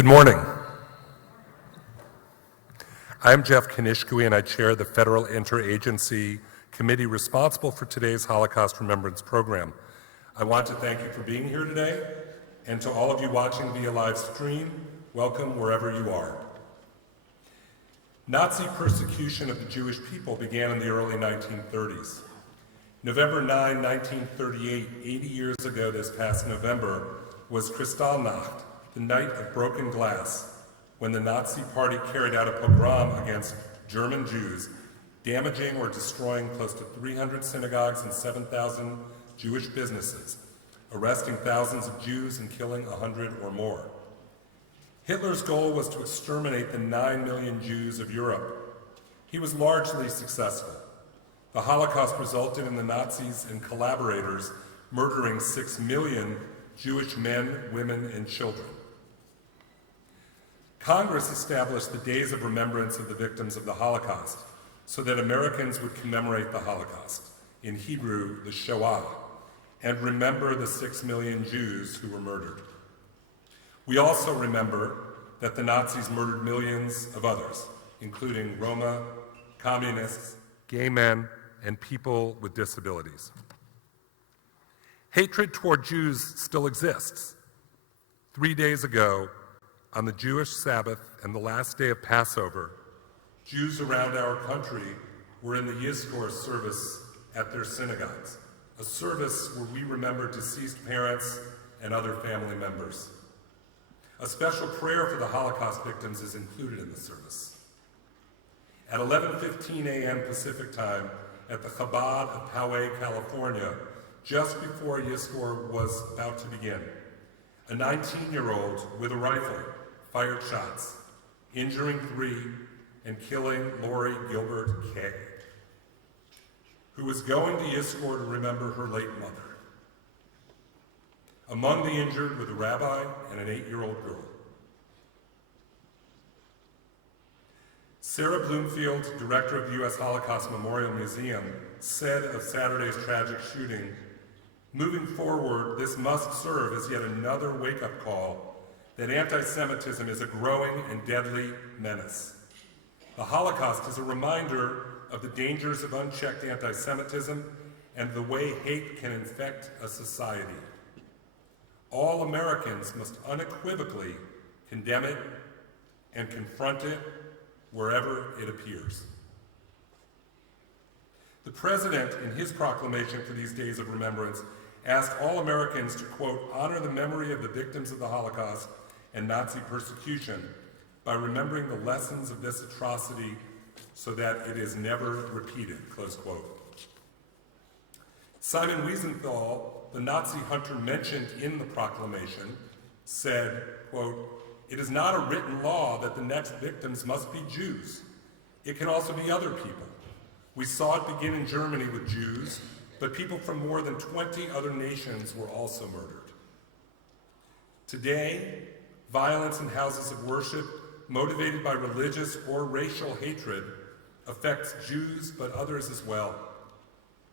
Good morning. I'm Jeff Kanishkui, and I chair the Federal Interagency Committee responsible for today's Holocaust Remembrance Program. I want to thank you for being here today, and to all of you watching via live stream, welcome wherever you are. Nazi persecution of the Jewish people began in the early 1930s. November 9, 1938, 80 years ago this past November, was Kristallnacht, the night of broken glass, when the Nazi Party carried out a pogrom against German Jews, damaging or destroying close to 300 synagogues and 7,000 Jewish businesses, arresting thousands of Jews and killing 100 or more. Hitler's goal was to exterminate the 9 million Jews of Europe. He was largely successful. The Holocaust resulted in the Nazis and collaborators murdering 6 million Jewish men, women, and children. Congress established the Days of Remembrance of the Victims of the Holocaust so that Americans would commemorate the Holocaust, in Hebrew, the Shoah, and remember the 6 million Jews who were murdered. We also remember that the Nazis murdered millions of others, including Roma, communists, gay men, and people with disabilities. Hatred toward Jews still exists. 3 days ago, on the Jewish Sabbath and the last day of Passover, Jews around our country were in the Yizkor service at their synagogues, a service where we remember deceased parents and other family members. A special prayer for the Holocaust victims is included in the service. At 11:15 a.m. Pacific time at the Chabad of Poway, California, just before Yizkor was about to begin, a 19-year-old with a rifle fired shots, injuring 3 and killing Lori Gilbert Kay, who was going to Yizkor to remember her late mother. Among the injured were the rabbi and an 8-year-old girl. Sarah Bloomfield, director of the U.S. Holocaust Memorial Museum, said of Saturday's tragic shooting, "Moving forward, this must serve as yet another wake-up call that anti-Semitism is a growing and deadly menace. The Holocaust is a reminder of the dangers of unchecked anti-Semitism and the way hate can infect a society. All Americans must unequivocally condemn it and confront it wherever it appears." The President, in his proclamation for these days of remembrance, asked all Americans to, quote, "honor the memory of the victims of the Holocaust and Nazi persecution by remembering the lessons of this atrocity so that it is never repeated," close quote. Simon Wiesenthal, the Nazi hunter mentioned in the proclamation, said, quote, "It is not a written law that the next victims must be Jews. It can also be other people. We saw it begin in Germany with Jews, but people from more than 20 other nations were also murdered. Today, violence in houses of worship motivated by religious or racial hatred affects Jews, but others as well.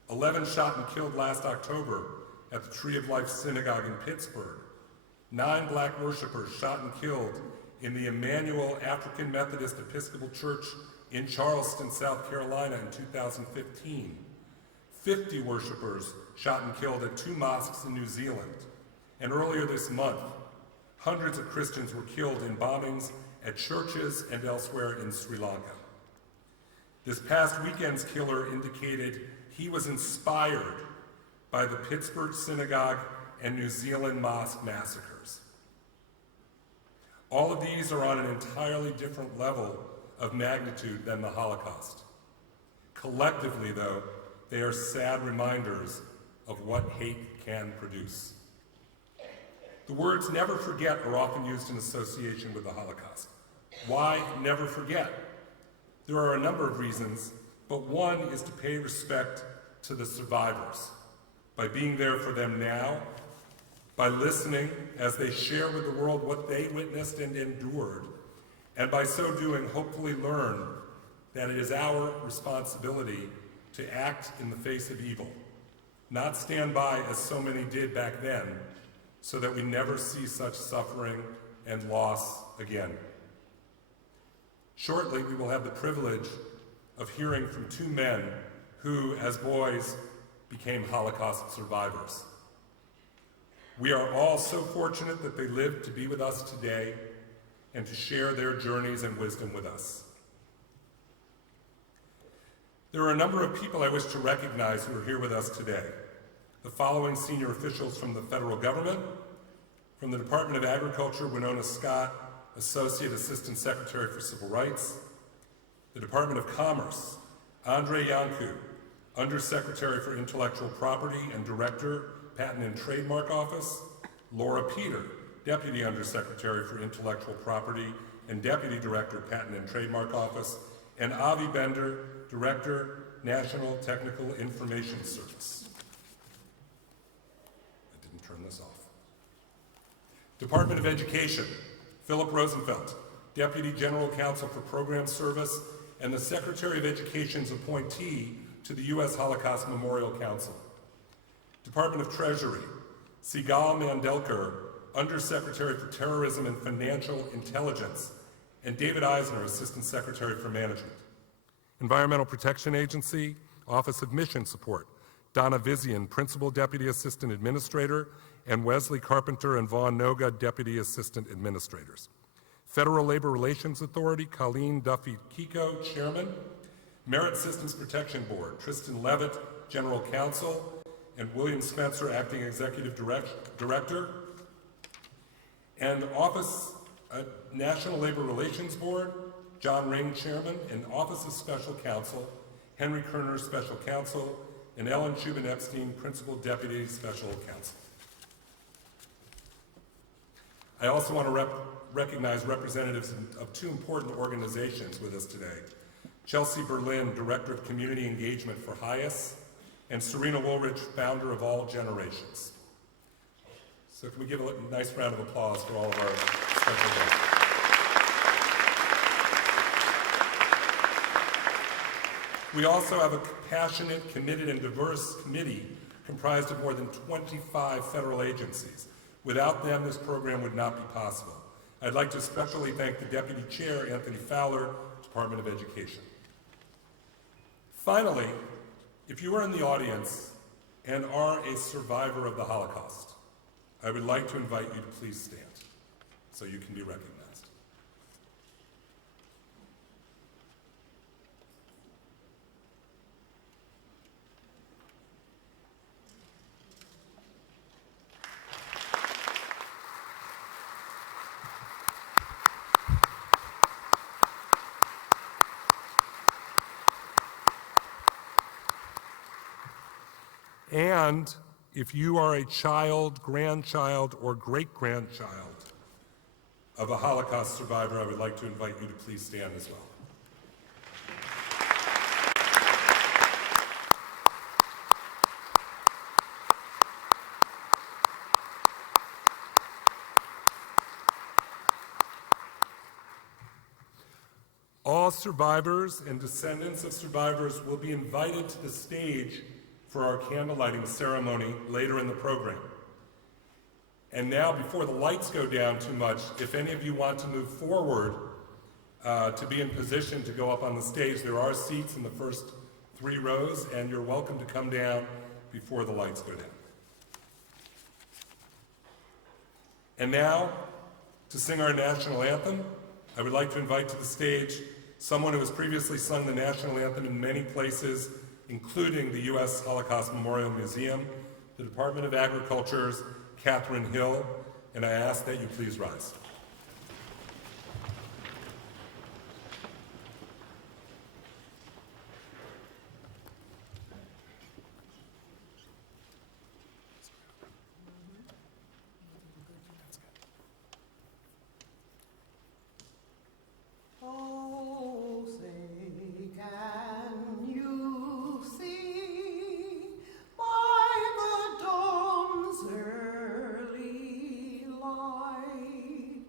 11 shot and killed last October at the Tree of Life Synagogue in Pittsburgh. 9 black worshipers shot and killed in the Emmanuel African Methodist Episcopal Church in Charleston, South Carolina in 2015. 50 worshipers shot and killed at 2 mosques in New Zealand. And earlier this month, hundreds of Christians were killed in bombings at churches and elsewhere in Sri Lanka. This past weekend's killer indicated he was inspired by the Pittsburgh Synagogue and New Zealand mosque massacres. All of these are on an entirely different level of magnitude than the Holocaust. Collectively, though, they are sad reminders of what hate can produce. The words "never forget" are often used in association with the Holocaust. Why never forget? There are a number of reasons, but one is to pay respect to the survivors by being there for them now, by listening as they share with the world what they witnessed and endured, and by so doing, hopefully learn that it is our responsibility to act in the face of evil, not stand by as so many did back then, so that we never see such suffering and loss again. Shortly, we will have the privilege of hearing from two men who, as boys, became Holocaust survivors. We are all so fortunate that they lived to be with us today and to share their journeys and wisdom with us. There are a number of people I wish to recognize who are here with us today. The following senior officials from the federal government: from the Department of Agriculture, Winona Scott, Associate Assistant Secretary for Civil Rights; the Department of Commerce, Andre Yanku, Undersecretary for Intellectual Property and Director, Patent and Trademark Office; Laura Peter, Deputy Undersecretary for Intellectual Property and Deputy Director, Patent and Trademark Office; and Avi Bender, Director, National Technical Information Service. I didn't turn this off. Department of Education, Philip Rosenfeld, Deputy General Counsel for Program Service and the Secretary of Education's appointee to the U.S. Holocaust Memorial Council. Department of Treasury, Sigal Mandelker, Undersecretary for Terrorism and Financial Intelligence, and David Eisner, Assistant Secretary for Management. Environmental Protection Agency, Office of Mission Support, Donna Vizian, Principal Deputy Assistant Administrator, and Wesley Carpenter and Vaughn Noga, Deputy Assistant Administrators. Federal Labor Relations Authority, Colleen Duffy-Kiko, Chairman. Merit Systems Protection Board, Tristan Levitt, General Counsel, and William Spencer, Acting Executive Director. And National Labor Relations Board, John Ring, Chairman, and Office of Special Counsel, Henry Kerner, Special Counsel, and Ellen Shubin-Epstein, Principal Deputy Special Counsel. I also want to recognize representatives of two important organizations with us today: Chelsea Berlin, Director of Community Engagement for HIAS, and Serena Woolrich, founder of All Generations. So can we give a nice round of applause for all of our special guests? We also have a passionate, committed, and diverse committee comprised of more than 25 federal agencies. Without them, this program would not be possible. I'd like to especially thank the Deputy Chair, Anthony Fowler, Department of Education. Finally, if you are in the audience and are a survivor of the Holocaust, I would like to invite you to please stand so you can be recognized. And if you are a child, grandchild, or great-grandchild of a Holocaust survivor, I would like to invite you to please stand as well. All survivors and descendants of survivors will be invited to the stage for our candlelighting ceremony later in the program. And now, before the lights go down too much, if any of you want to move forward to be in position to go up on the stage, there are seats in the first 3 rows, and you're welcome to come down before the lights go down. And now, to sing our national anthem, I would like to invite to the stage someone who has previously sung the national anthem in many places, including the U.S. Holocaust Memorial Museum, the Department of Agriculture's Catherine Hill, and I ask that you please rise. Early light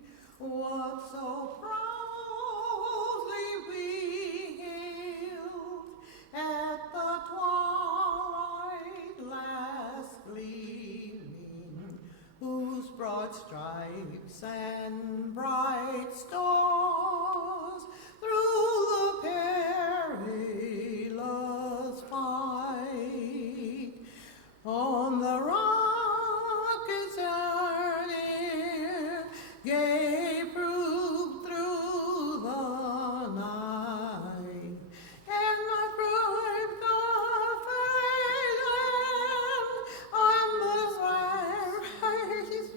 broad stripes and bright stars through the perilous fight. On the rocket's journey, gave proof through the night, and I proved the freedom on the race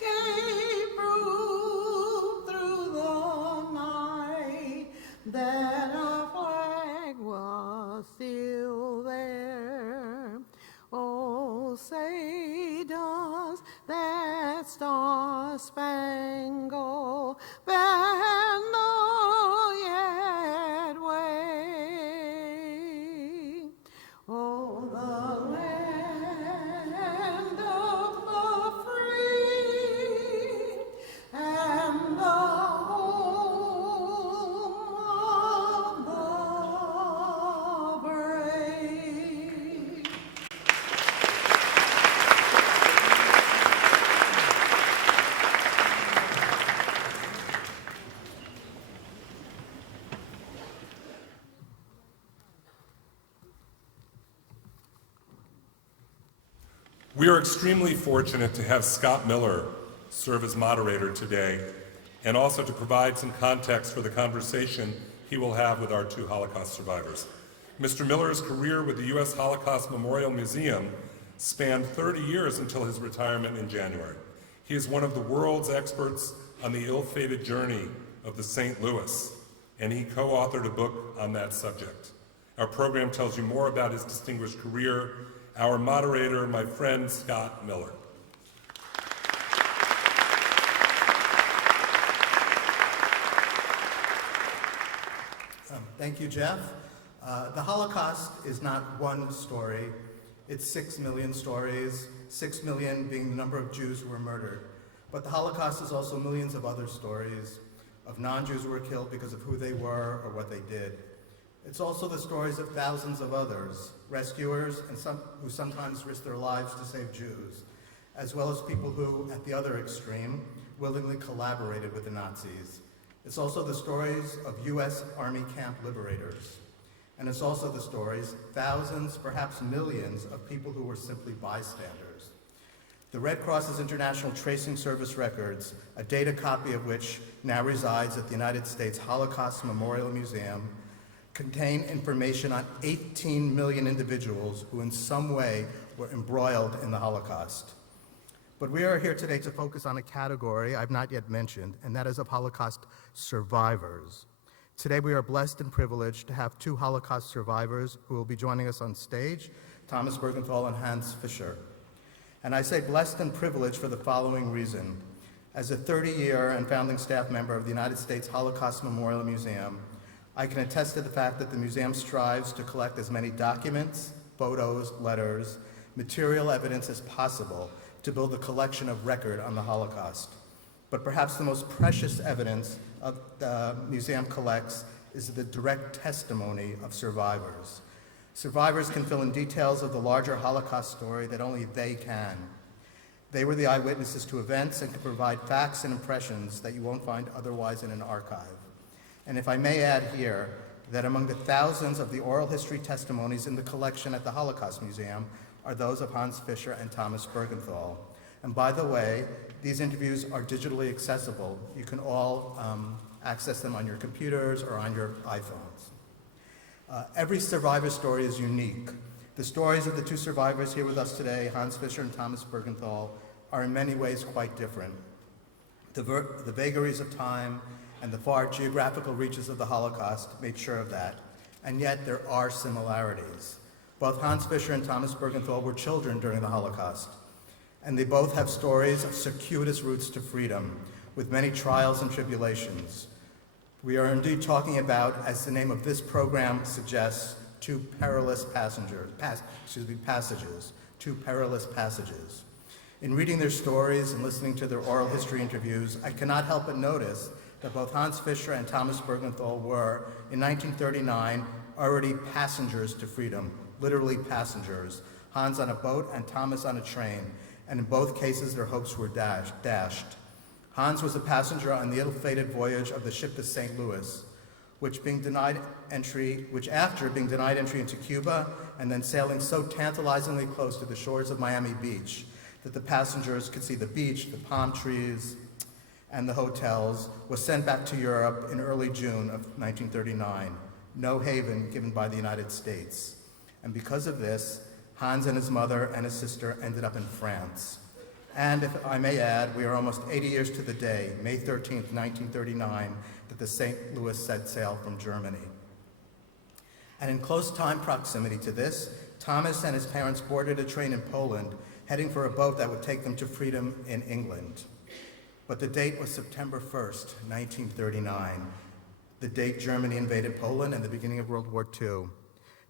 gave proof through the night that our flag was still there. Oh, say does that star-spangled banner yet wave? Oh, the land of the free and the home of the brave. We are extremely fortunate to have Scott Miller serve as moderator today and also to provide some context for the conversation he will have with our two Holocaust survivors. Mr. Miller's career with the U.S. Holocaust Memorial Museum spanned 30 years until his retirement in January. He is one of the world's experts on the ill-fated journey of the St. Louis, and he co-authored a book on that subject. Our program tells you more about his distinguished career. Our moderator, my friend Scott Miller. Thank you, Jeff. The Holocaust is not one story. It's 6 million stories, 6 million being the number of Jews who were murdered. But the Holocaust is also millions of other stories of non-Jews who were killed because of who they were or what they did. It's also the stories of thousands of others, rescuers and who sometimes risked their lives to save Jews, as well as people who, at the other extreme, willingly collaborated with the Nazis. It's also the stories of U.S. Army camp liberators. And it's also the stories, thousands, perhaps millions, of people who were simply bystanders. The Red Cross's International Tracing Service records, a data copy of which now resides at the United States Holocaust Memorial Museum, contain information on 18 million individuals who in some way were embroiled in the Holocaust. But we are here today to focus on a category I've not yet mentioned, and that is of Holocaust survivors. Today we are blessed and privileged to have two Holocaust survivors who will be joining us on stage, Thomas Bergenthal and Hans Fischer. And I say blessed and privileged for the following reason. As a 30-year and founding staff member of the United States Holocaust Memorial Museum, I can attest to the fact that the museum strives to collect as many documents, photos, letters, material evidence as possible to build a collection of record on the Holocaust. But perhaps the most precious evidence of the museum collects is the direct testimony of survivors. Survivors can fill in details of the larger Holocaust story that only they can. They were the eyewitnesses to events and can provide facts and impressions that you won't find otherwise in an archive. And if I may add here, that among the thousands of the oral history testimonies in the collection at the Holocaust Museum are those of Hans Fischer and Thomas Bergenthal. And by the way, these interviews are digitally accessible. You can all access them on your computers or on your iPhones. Every survivor story is unique. The stories of the two survivors here with us today, Hans Fischer and Thomas Bergenthal, are in many ways quite different. The vagaries of time and the far geographical reaches of the Holocaust made sure of that, and yet there are similarities. Both Hans Fischer and Thomas Bergenthal were children during the Holocaust, and they both have stories of circuitous routes to freedom, with many trials and tribulations. We are indeed talking about, as the name of this program suggests, two perilous passages, two perilous passages. In reading their stories and listening to their oral history interviews, I cannot help but notice that both Hans Fischer and Thomas Bergenthal were, in 1939, already passengers to freedom, literally passengers, Hans on a boat and Thomas on a train. and in both cases their hopes were dashed. Hans was a passenger on the ill-fated voyage of the ship the St. Louis, which after being denied entry into Cuba and then sailing so tantalizingly close to the shores of Miami Beach that the passengers could see the beach, the palm trees, and the hotels, was sent back to Europe in early June of 1939, no haven given by the United States. And because of this, Hans and his mother and his sister ended up in France. And if I may add, we are almost 80 years to the day, May 13th, 1939, that the St. Louis set sail from Germany. And in close time proximity to this, Thomas and his parents boarded a train in Poland, heading for a boat that would take them to freedom in England. But the date was September 1st, 1939, the date Germany invaded Poland and the beginning of World War II.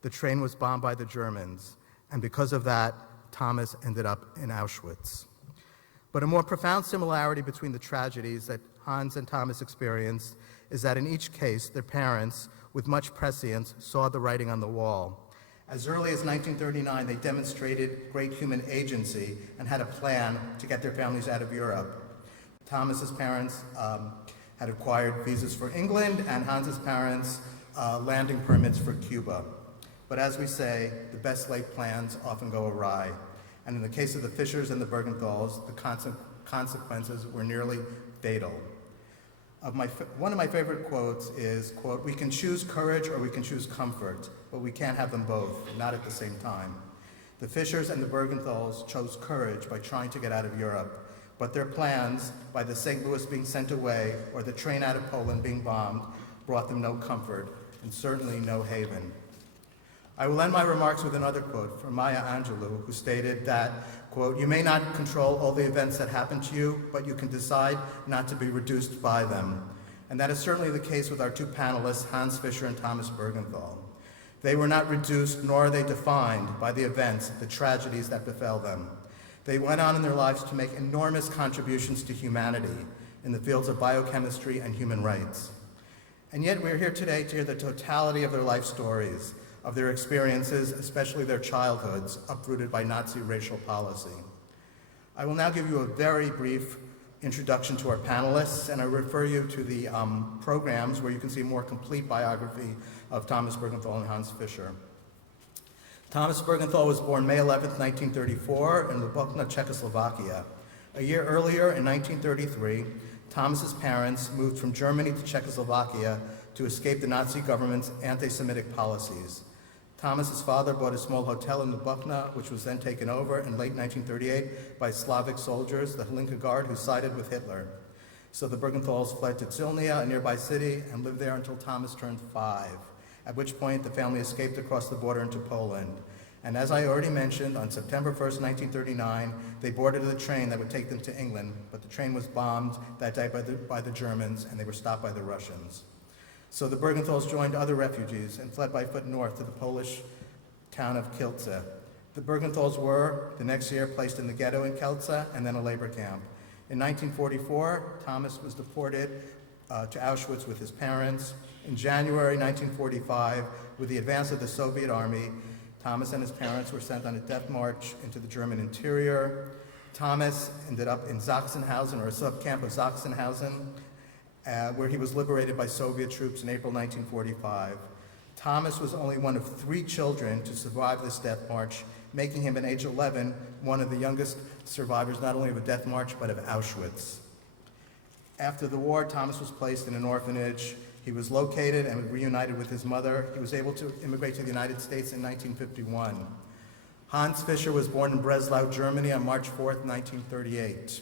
The train was bombed by the Germans, and because of that, Thomas ended up in Auschwitz. But a more profound similarity between the tragedies that Hans and Thomas experienced is that in each case, their parents, with much prescience, saw the writing on the wall. As early as 1939, they demonstrated great human agency and had a plan to get their families out of Europe. Thomas's parents had acquired visas for England, and Hans's parents landing permits for Cuba. But as we say, the best laid plans often go awry. And in the case of the Fischers and the Bergenthals, the consequences were nearly fatal. One of my favorite quotes is, quote, "We can choose courage or we can choose comfort, but we can't have them both, not at the same time." The Fischers and the Bergenthals chose courage by trying to get out of Europe, but their plans, by the St. Louis being sent away or the train out of Poland being bombed, brought them no comfort and certainly no haven. I will end my remarks with another quote from Maya Angelou, who stated that, quote, "You may not control all the events that happen to you, but you can decide not to be reduced by them." And that is certainly the case with our two panelists, Hans Fischer and Thomas Bergenthal. They were not reduced, nor are they defined by the events, the tragedies that befell them. They went on in their lives to make enormous contributions to humanity in the fields of biochemistry and human rights. And yet we're here today to hear the totality of their life stories, of their experiences, especially their childhoods, uprooted by Nazi racial policy. I will now give you a very brief introduction to our panelists, and I refer you to the programs where you can see a more complete biography of Thomas Bergenthal and Hans Fischer. Thomas Bergenthal was born May 11, 1934, in Lubokna, Czechoslovakia. A year earlier, in 1933, Thomas's parents moved from Germany to Czechoslovakia to escape the Nazi government's anti-Semitic policies. Thomas's father bought a small hotel in Lubokna, which was then taken over in late 1938 by Slavic soldiers, the Hlinka Guard, who sided with Hitler. So the Bergenthals fled to Zilnia, a nearby city, and lived there until Thomas turned 5, at which point the family escaped across the border into Poland. And as I already mentioned, on September 1st, 1939, they boarded the train that would take them to England, but the train was bombed that day by the Germans, and they were stopped by the Russians. So the Bergenthals joined other refugees and fled by foot north to the Polish town of Kielce. The Bergenthals were, the next year, placed in the ghetto in Kielce and then a labor camp. In 1944, Thomas was deported to Auschwitz with his parents. In January 1945, with the advance of the Soviet army, Thomas and his parents were sent on a death march into the German interior. Thomas ended up in Sachsenhausen, or a subcamp of Sachsenhausen, where he was liberated by Soviet troops in April 1945. Thomas was only one of 3 children to survive this death march, making him at age 11 one of the youngest survivors not only of a death march but of Auschwitz. After the war, Thomas was placed in an orphanage. He was located and reunited with his mother. He was able to immigrate to the United States in 1951. Hans Fischer was born in Breslau, Germany on March 4th, 1938.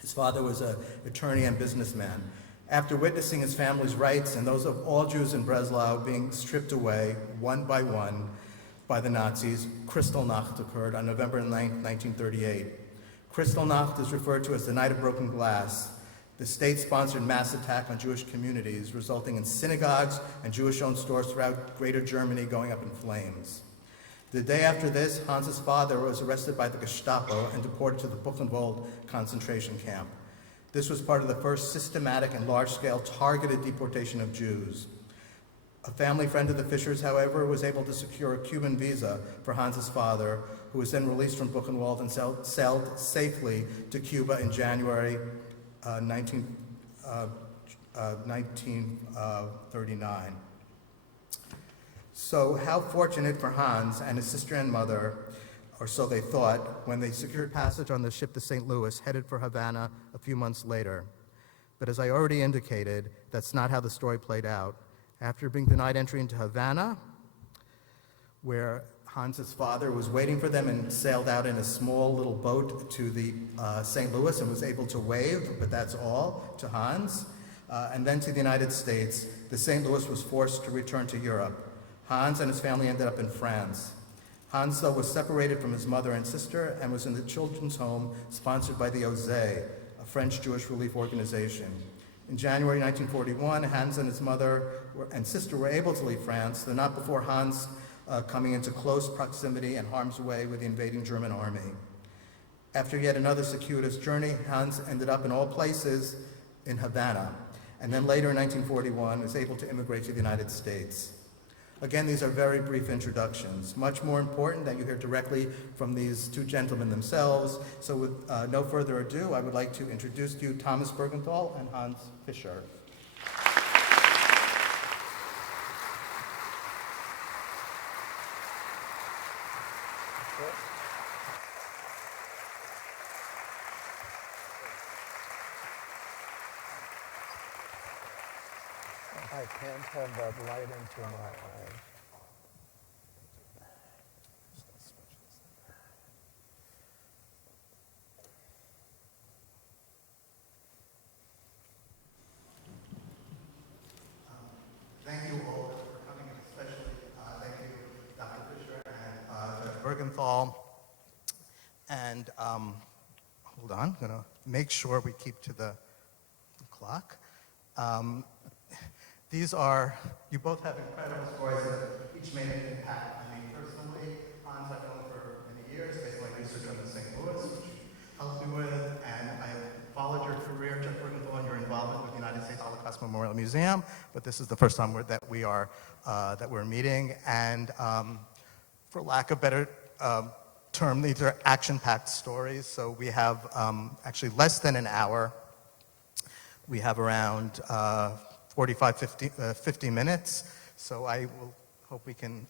His father was an attorney and businessman. After witnessing his family's rights and those of all Jews in Breslau being stripped away one by one by the Nazis, Kristallnacht occurred on November 9, 1938. Kristallnacht is referred to as the Night of Broken Glass, the state-sponsored mass attack on Jewish communities, resulting in synagogues and Jewish-owned stores throughout Greater Germany going up in flames. The day after this, Hans's father was arrested by the Gestapo and deported to the Buchenwald concentration camp. This was part of the first systematic and large-scale targeted deportation of Jews. A family friend of the Fishers, however, was able to secure a Cuban visa for Hans's father, who was then released from Buchenwald and sailed safely to Cuba in January 1939. So how fortunate for Hans and his sister and mother, or so they thought, when they secured passage on the ship to St. Louis, headed for Havana a few months later. But as I already indicated, that's not how the story played out. After being denied entry into Havana, where Hans's father was waiting for them and sailed out in a small little boat to the St. Louis and was able to wave, but that's all, to Hans, and then to the United States, the St. Louis was forced to return to Europe. Hans and his family ended up in France. Hans, though, was separated from his mother and sister and was in the children's home sponsored by the OSE, a French Jewish relief organization. In January 1941, Hans and his mother and sister were able to leave France, though not before Hans coming into close proximity and harm's way with the invading German army. After yet another circuitous journey, Hans ended up in all places in Havana, and then later in 1941 was able to immigrate to the United States. Again, these are very brief introductions. Much more important that you hear directly from these two gentlemen themselves. So with no further ado, I would like to introduce to you Thomas Bergenthal and Hans Fischer. I can't have that light into my eye. Thank you all for coming, and especially thank you, Dr. Fischer and Dr. Bergenthal. And hold on, I'm going to make sure we keep to the clock. These are, you both have incredible stories that each made an impact on me personally. Hans, I've known for many years, based on my research on the St. Louis, which helped me with, and I followed your career, Jeff Bergenthal, and your involvement with the United States Holocaust Memorial Museum, but this is the first time that we're meeting, and for lack of a better term, these are action-packed stories, so we have actually less than an hour. We have around 50 minutes, so I will hope we can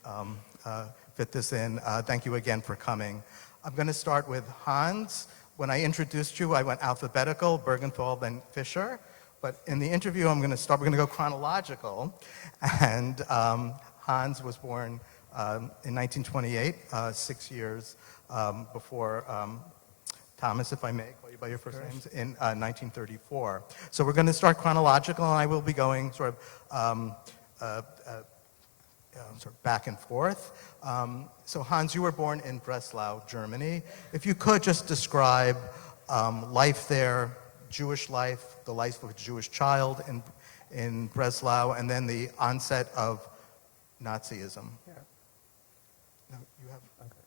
fit this in. Thank you again for coming. I'm going to start with Hans. When I introduced you, I went alphabetical, Bergenthal, then Fischer. But in the interview, we're going to go chronological. And Hans was born in 1928, 6 years before Thomas, if I may call you by your first names, in 1934. So we're going to start chronological, and I will be going sort of back and forth. So Hans, you were born in Breslau, Germany. If you could just describe life there, Jewish life, the life of a Jewish child in Breslau, and then the onset of Nazism. Yeah. No, you have. Okay.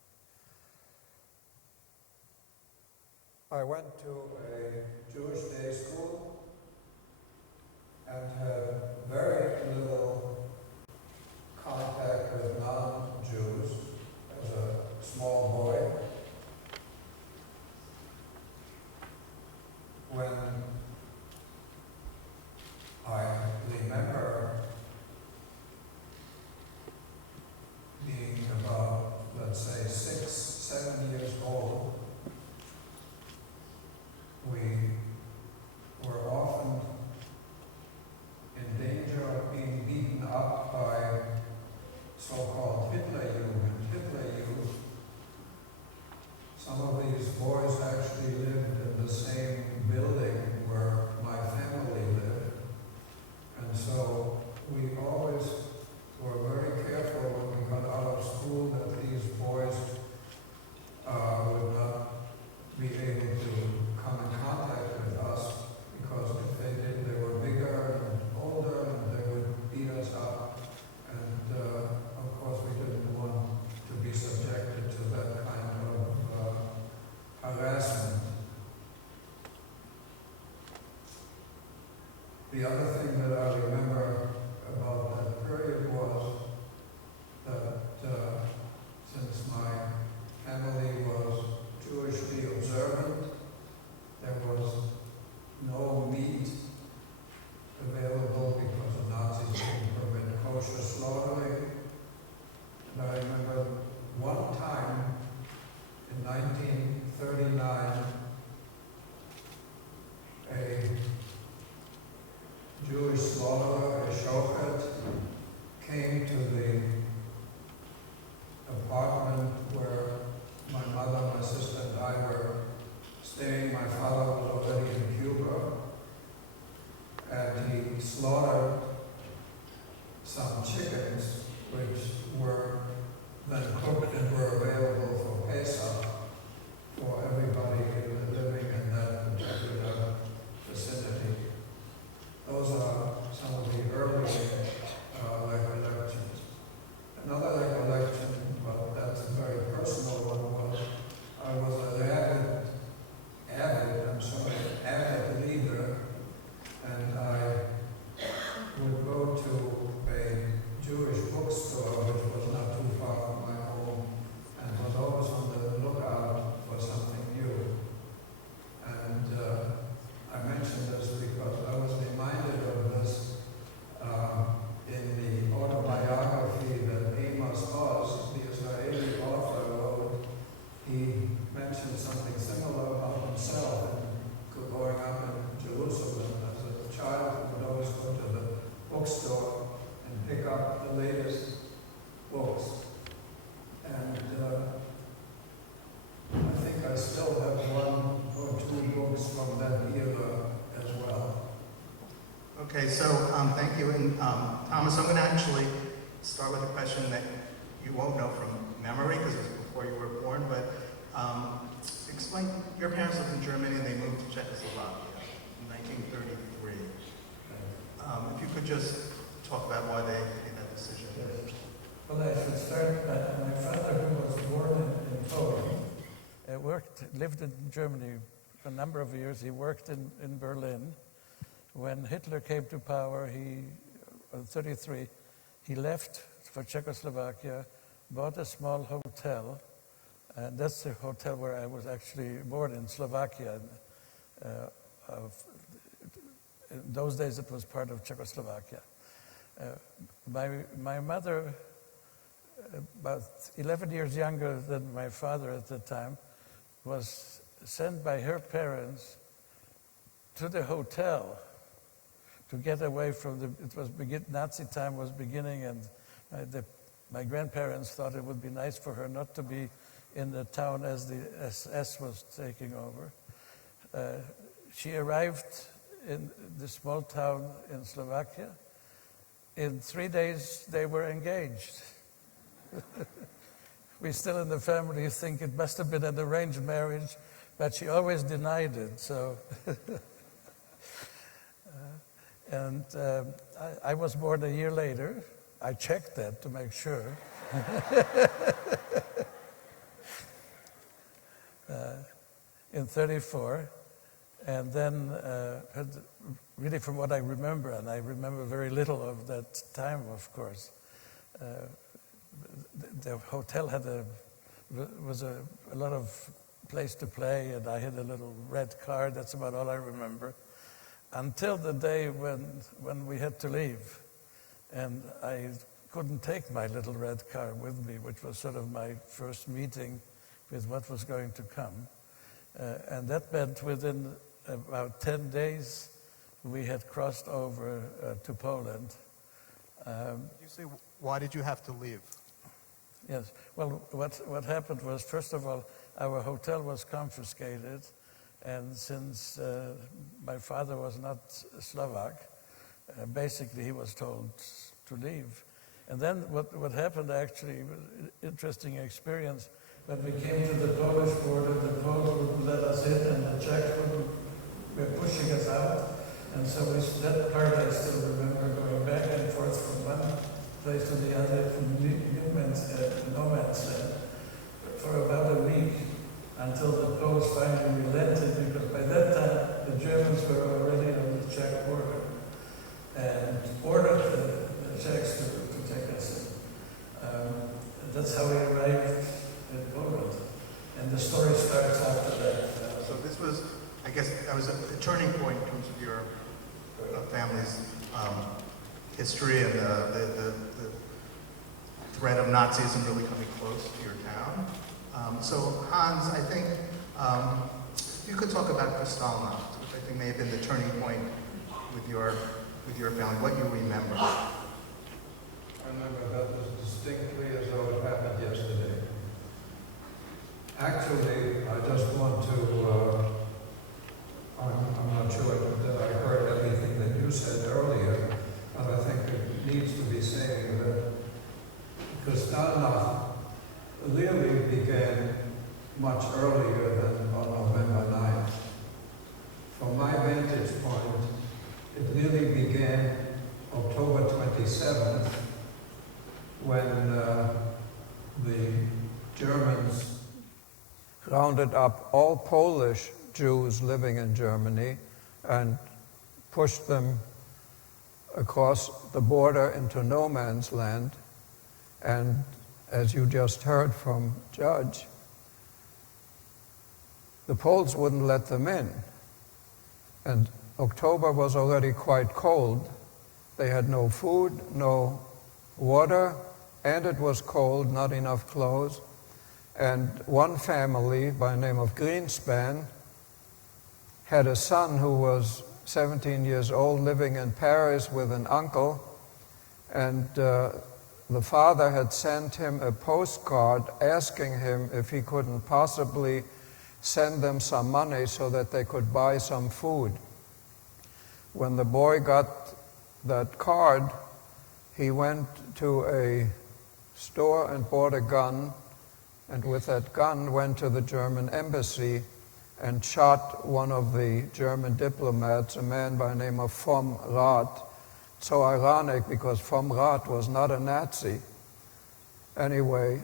I went to a Jewish day school and had very little contact with non-Jews as a small boy. When I remember being about, let's say, 6, 7 years old, we were often in danger of being beaten up by so-called Hitlerjugend, Hitler Youth. Some of these boys actually lived in the same building where my family lived. And so we always were very careful when we got out of school that these boys would not be able to come in contact with us, because if they did, they were bigger and older and they would beat us up. And of course we didn't want to be subjected to that kind of harassment. And I remember one time in 1939, a Jewish slaughterer, a shochet, came to the apartment where my mother, my sister, and I were staying. My father was already in Cuba, and he slaughtered some chickens which were then cooked and were available for Pesach for everybody living in that particular vicinity. Those are some of the early recollections. Another recollection, but that's a very personal one, was I was an avid reader, and I would go to a Jewish bookstore which was not too far from my home, and was always on the lookout for something new. And I mention this because I was reminded of this in the autobiography that Amos Oz, the Israeli author, wrote. He mentioned something similar about himself and growing up in Jerusalem. As a child, he would always go to the bookstore and pick up the latest books. And I think I still have one or two books from that era as well. Okay, so thank you. And Thomas, I'm going to actually start with a question that you won't know from memory because it was before you were born, but explain, your parents lived in Germany and they moved to Czechoslovakia in 1933. If you could just talk about why they made that decision. Yes. Well, I should start by my father, who was born in Poland, lived in Germany for a number of years. He worked in Berlin. When Hitler came to power, in 1933, he left for Czechoslovakia, bought a small hotel, and that's the hotel where I was actually born in Slovakia. In those days, it was part of Czechoslovakia. My mother, about 11 years younger than my father at the time, was sent by her parents to the hotel to get away from Nazi time was beginning, and my grandparents thought it would be nice for her not to be in the town as the SS was taking over. She arrived in the small town in Slovakia. In 3 days, they were engaged. We still in the family think it must have been an arranged marriage, but she always denied it. So, I was born a year later. I checked that to make sure. In 1934, and then really from what I remember, and I remember very little of that time, of course, the hotel was a lot of place to play, and I had a little red car. That's about all I remember, until the day when we had to leave, and I couldn't take my little red car with me, which was sort of my first meeting with what was going to come. And that meant within about 10 days, we had crossed over to Poland. You say, why did you have to leave? Yes, well, what happened was, first of all, our hotel was confiscated, and since my father was not Slovak, basically he was told to leave. And then what happened actually was an interesting experience. When we came to the Polish border, the Poles wouldn't let us in, and the Czechs were pushing us out. And so that part I still remember, going back and forth from one place to the other, from no man's land, for about a week, until the Poles finally relented, because by that time the Germans were already on the Czech border and ordered the Czechs to take us in. That's how we arrived in Poland. And the story starts after that. So this was, I guess, that was a turning point in terms of your family's history and threat of Nazism really coming close to your town. So Hans, I think you could talk about Kristallnacht, which I think may have been the turning point with your family, what you remember. I remember that as distinctly as though it happened yesterday. Actually, I just want to, I'm not sure that I heard everything that you said earlier, but I think it needs to be saying that Kristallnacht really began much earlier than on November 9th. From my vantage point, it really began October 27th, when the Germans rounded up all Polish Jews living in Germany and pushed them across the border into no man's land. And as you just heard from Judge, the Poles wouldn't let them in. And October was already quite cold. They had no food, no water, and it was cold, not enough clothes. And one family by the name of Greenspan had a son who was 17 years old living in Paris with an uncle, and the father had sent him a postcard asking him if he couldn't possibly send them some money so that they could buy some food. When the boy got that card, he went to a store and bought a gun, and with that gun went to the German embassy and shot one of the German diplomats, a man by the name of vom Rath. So ironic, because vom Rath was not a Nazi. Anyway,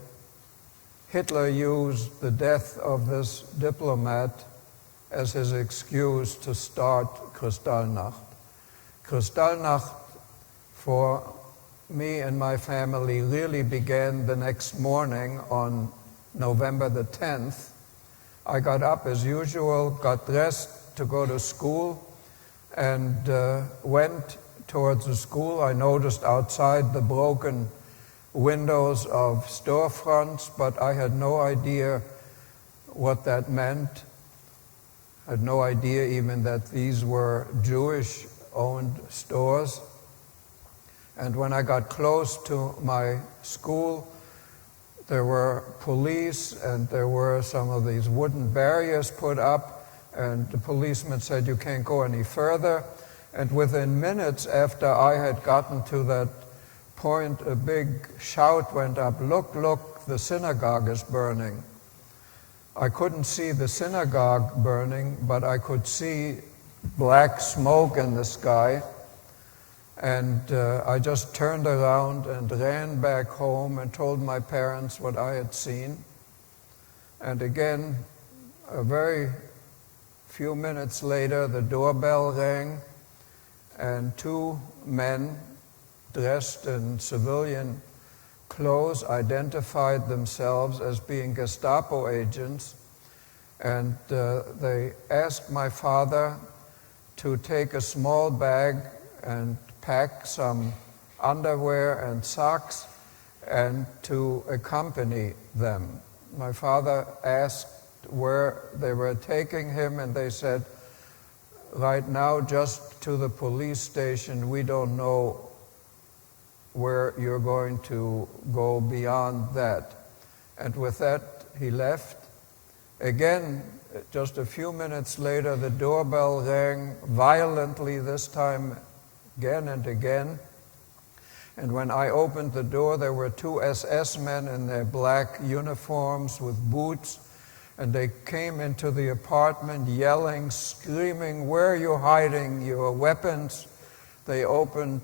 Hitler used the death of this diplomat as his excuse to start Kristallnacht. Kristallnacht, for me and my family, really began the next morning on November the 10th. I got up as usual, got dressed to go to school, and went towards the school. I noticed outside the broken windows of storefronts, but I had no idea what that meant. I had no idea even that these were Jewish-owned stores. And when I got close to my school, there were police and there were some of these wooden barriers put up, and the policeman said, "You can't go any further." And within minutes after I had gotten to that point, a big shout went up, "Look, look, the synagogue is burning." I couldn't see the synagogue burning, but I could see black smoke in the sky. And I just turned around and ran back home and told my parents what I had seen. And again, a very few minutes later, the doorbell rang, and two men dressed in civilian clothes identified themselves as being Gestapo agents, and they asked my father to take a small bag and pack some underwear and socks and to accompany them. My father asked where they were taking him, and they said, "Right now, just to the police station. We don't know where you're going to go beyond that." And with that, he left. Again, just a few minutes later, the doorbell rang violently, this time again and again. And when I opened the door, there were two SS men in their black uniforms with boots, and they came into the apartment yelling, screaming, "Where are you hiding your weapons?" They opened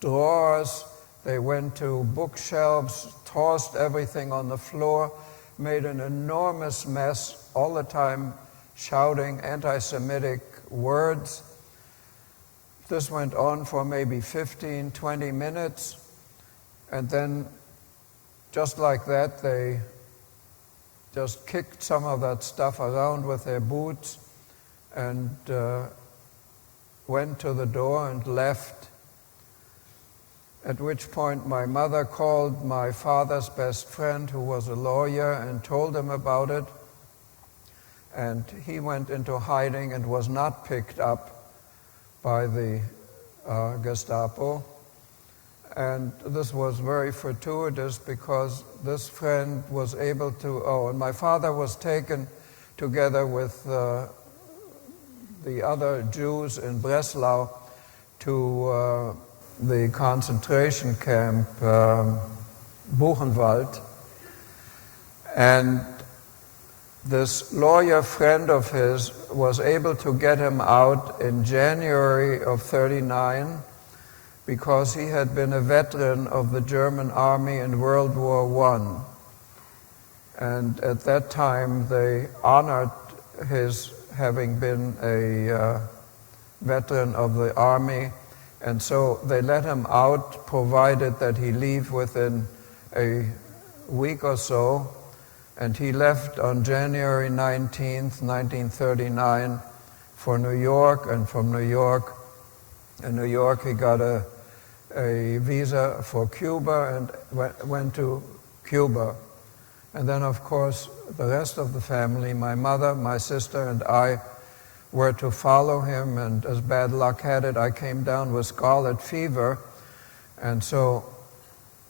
drawers, they went to bookshelves, tossed everything on the floor, made an enormous mess, all the time shouting anti-Semitic words. This went on for maybe 15, 20 minutes, and then just like that, they just kicked some of that stuff around with their boots and went to the door and left. at which point my mother called my father's best friend, who was a lawyer, and told him about it. And he went into hiding and was not picked up by the Gestapo. And this was very fortuitous because this friend was able to, and my father was taken together with the other Jews in Breslau to the concentration camp Buchenwald. And this lawyer friend of his was able to get him out in January of '39 because he had been a veteran of the German army in World War I. And at that time, they honored his having been a veteran of the army, and so they let him out, provided that he leave within a week or so. And he left on January 19th, 1939 for New York, and from New York, in New York he got a visa for Cuba and went to Cuba. And then, of course, the rest of the family, my mother, my sister, and I were to follow him, and as bad luck had it, I came down with scarlet fever, and so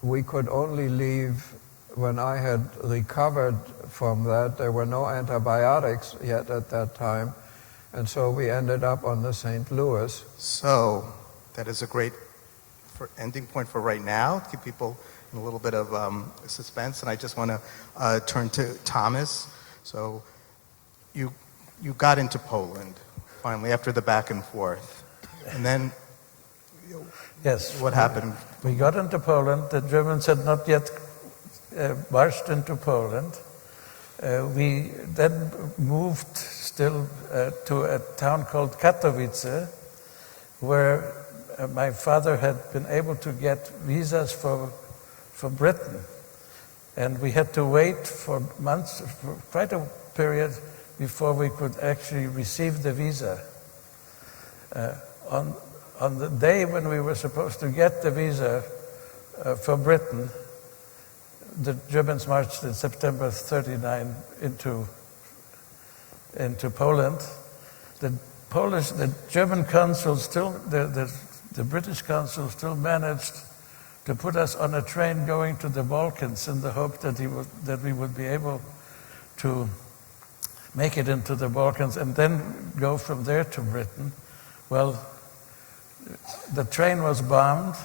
we could only leave when I had recovered from that. There were no antibiotics yet at that time, and so we ended up on the St. Louis. So that is a great ending point for right now, to keep people in a little bit of suspense. And I just want to turn to Thomas. So you got into Poland finally after the back and forth, and then Yes. what happened? We got into Poland. The Germans had not yet marched into Poland. We then moved still to a town called Katowice, where my father had been able to get visas for Britain. And we had to wait for months, for quite a period, before we could actually receive the visa. On the day when we were supposed to get the visa for Britain, the Germans marched in September '39 into Poland. The German consul still, the British consul still managed to put us on a train going to the Balkans in the hope that we would be able to make it into the Balkans and then go from there to Britain. Well, the train was bombed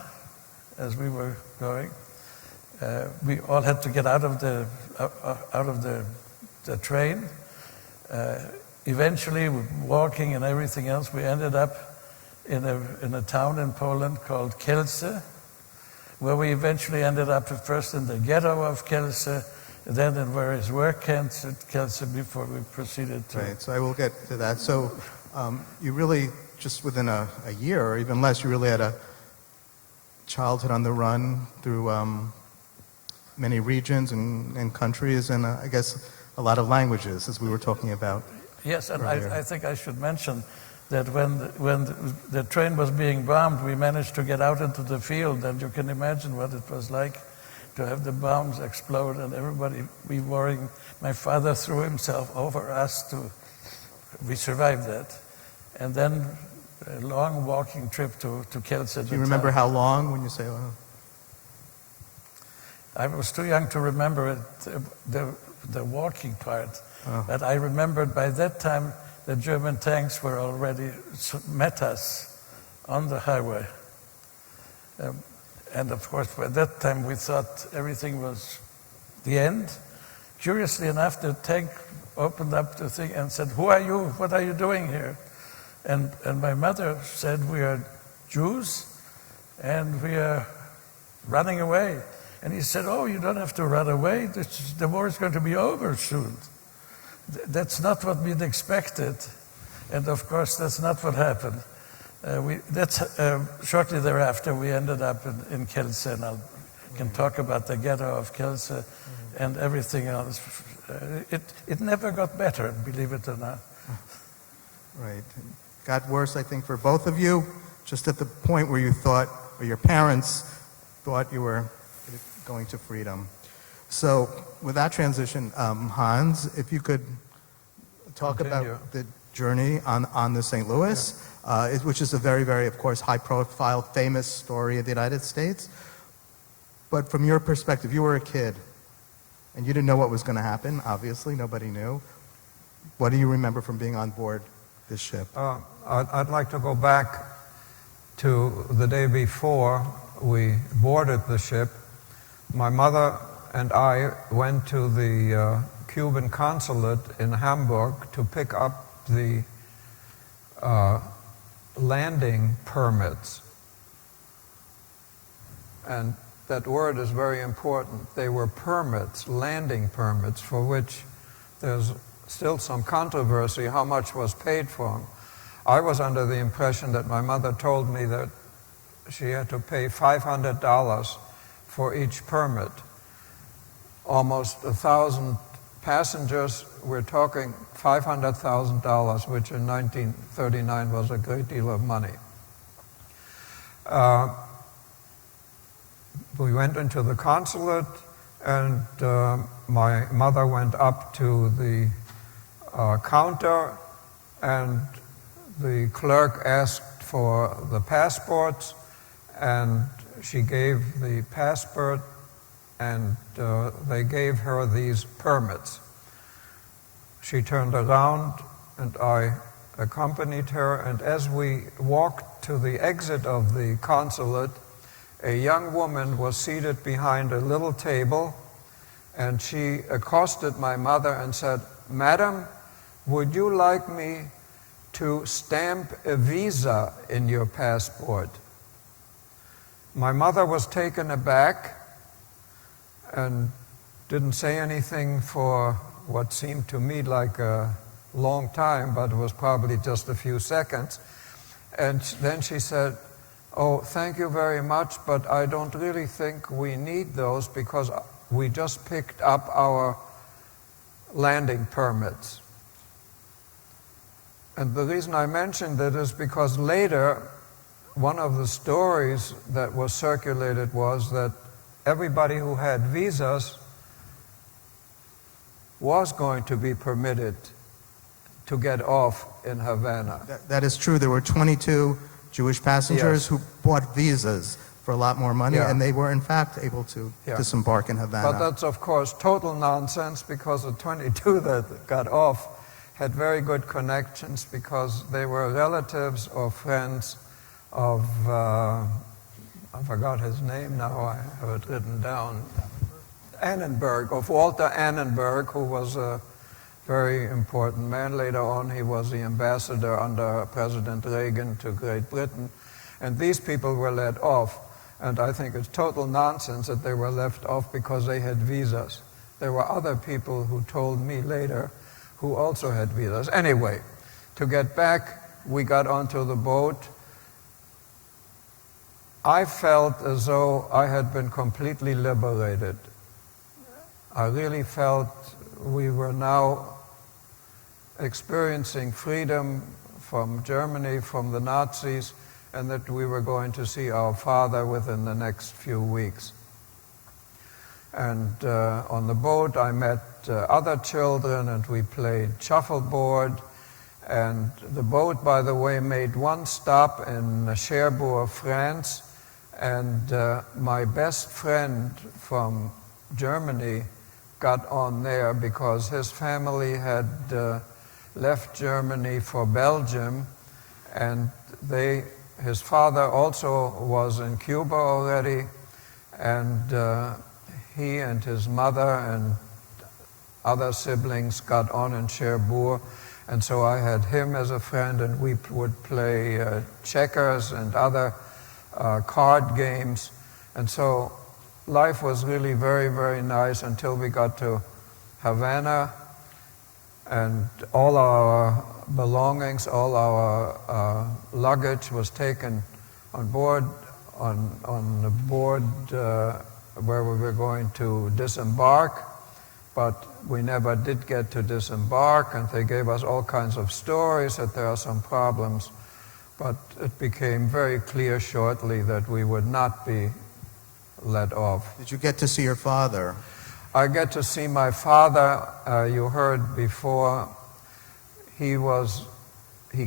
as we were going. We all had to get out of the train. Eventually, walking and everything else, we ended up in a town in Poland called Kielce, where we eventually ended up at first in the ghetto of Kielce, then in various work camps at Kielce before we proceeded to... Right, so I will get to that. So you really, just within a year or even less, you really had a childhood on the run through many regions and countries, and I guess a lot of languages, as we were talking about. Yes, and earlier. I think I should mention that when the train was being bombed, we managed to get out into the field, and you can imagine what it was like to have the bombs explode and everybody be worrying. My father threw himself over us we survived that. And then a long walking trip to Kielce. Do you remember how long when you say, oh? I was too young to remember it, the walking part. Oh. But I remembered by that time the German tanks were already met us on the highway. And of course, by that time we thought everything was the end. Curiously enough, the tank opened up the thing and said, "Who are you? What are you doing here?" And my mother said, "We are Jews and we are running away." And he said, "Oh, you don't have to run away. The war is going to be over soon." That's not what we'd expected. And of course, that's not what happened. Shortly thereafter, we ended up in Kielce, and I can talk about the ghetto of Kielce and everything else. It never got better, believe it or not. Right. Got worse, I think, for both of you, just at the point where you thought, or your parents thought you were going to freedom. So with that transition, Hans, if you could talk Continue. about the journey on the St. Louis, which is a very, very, of course, high-profile, famous story of the United States. But from your perspective, you were a kid, and you didn't know what was going to happen, obviously. Nobody knew. What do you remember from being on board this ship? I'd like to go back to the day before we boarded the ship. My mother and I went to the Cuban consulate in Hamburg to pick up the landing permits. And that word is very important. They were permits, landing permits, for which there's still some controversy how much was paid for them. I was under the impression that my mother told me that she had to pay $500 for each permit. Almost 1,000 passengers, we're talking $500,000, which in 1939 was a great deal of money. We went into the consulate, and my mother went up to the counter, and the clerk asked for the passports, and she gave the passport, and they gave her these permits. She turned around, and I accompanied her, and as we walked to the exit of the consulate, a young woman was seated behind a little table, and she accosted my mother and said, "Madam, would you like me to stamp a visa in your passport?" My mother was taken aback and didn't say anything for what seemed to me like a long time, but it was probably just a few seconds. And then she said, "Oh, thank you very much, but I don't really think we need those because we just picked up our landing permits." And the reason I mentioned it is because later, one of the stories that was circulated was that everybody who had visas was going to be permitted to get off in Havana. That is true. There were 22 Jewish passengers Yes. who bought visas for a lot more money, Yeah. and they were in fact able to disembark in Havana. But that's, of course, total nonsense because the 22 that got off had very good connections because they were relatives or friends of, I forgot his name now, I have it written down, Annenberg, of Walter Annenberg, who was a very important man. Later on, he was the ambassador under President Reagan to Great Britain. And these people were let off. And I think it's total nonsense that they were left off because they had visas. There were other people who told me later who also had visas. Anyway, to get back, we got onto the boat. I felt as though I had been completely liberated. I really felt we were now experiencing freedom from Germany, from the Nazis, and that we were going to see our father within the next few weeks. And on the boat, I met other children, and we played shuffleboard. And the boat, by the way, made one stop in Cherbourg, France. And my best friend from Germany got on there because his family had left Germany for Belgium, and his father also was in Cuba already, and he and his mother and other siblings got on in Cherbourg, and so I had him as a friend, and we would play checkers and other card games, and so life was really very, very nice until we got to Havana, and all our belongings, all our luggage was taken on board, on the board where we were going to disembark, but we never did get to disembark, and they gave us all kinds of stories that there are some problems, but it became very clear shortly that we would not be let off. Did you get to see your father? I get to see my father. You heard before, he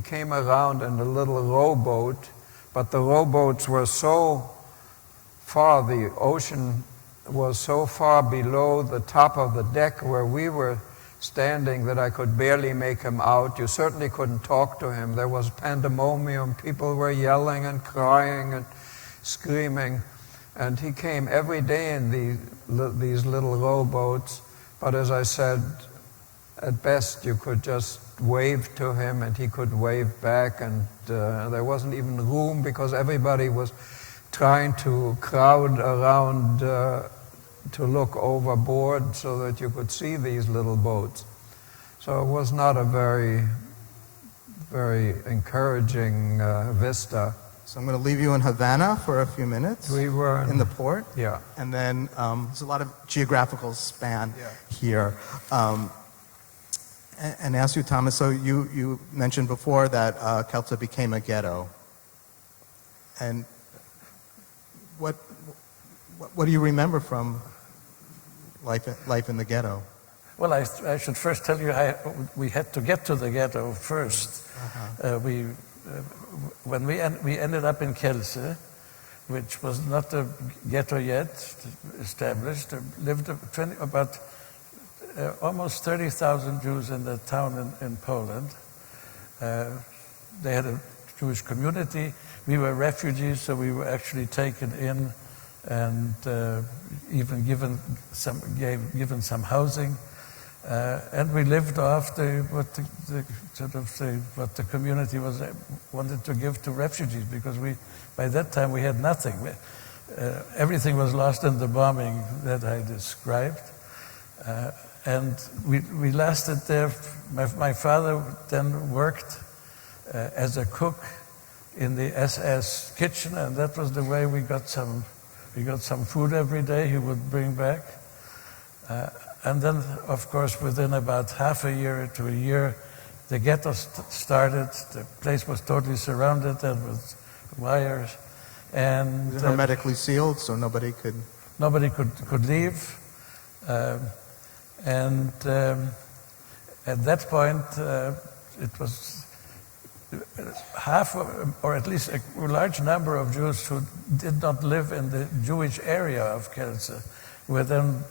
came around in a little rowboat, but the rowboats were so far, the ocean was so far below the top of the deck where we were standing that I could barely make him out. You certainly couldn't talk to him. There was pandemonium. People were yelling and crying and screaming. And he came every day in these little rowboats. But as I said, at best you could just wave to him and he could wave back. And there wasn't even room because everybody was trying to crowd around to look overboard so that you could see these little boats. So it was not a very, very encouraging vista. So I'm going to leave you in Havana for a few minutes. We were in the port. Yeah. And then there's a lot of geographical span here. And ask you, Thomas, so you mentioned before that Kielce became a ghetto. And what do you remember from life in the ghetto? Well, I should first tell you we had to get to the ghetto first. When we ended up in Kielce, which was not a ghetto yet established, there lived about almost 30,000 Jews in the town in Poland. They had a Jewish community. We were refugees, so we were actually taken in and even given some housing. And we lived off what the community wanted to give to refugees, because by that time we had nothing. Everything was lost in the bombing that I described. And we lasted there. My father then worked as a cook in the SS kitchen, and that was the way we got some food every day he would bring back. And then, of course, within about half a year to a year, the ghetto started. The place was totally surrounded and with wires. And Was it hermetically sealed, so nobody could leave. And at that point, it was half, or at least a large number of Jews who did not live in the Jewish area of Kielce were then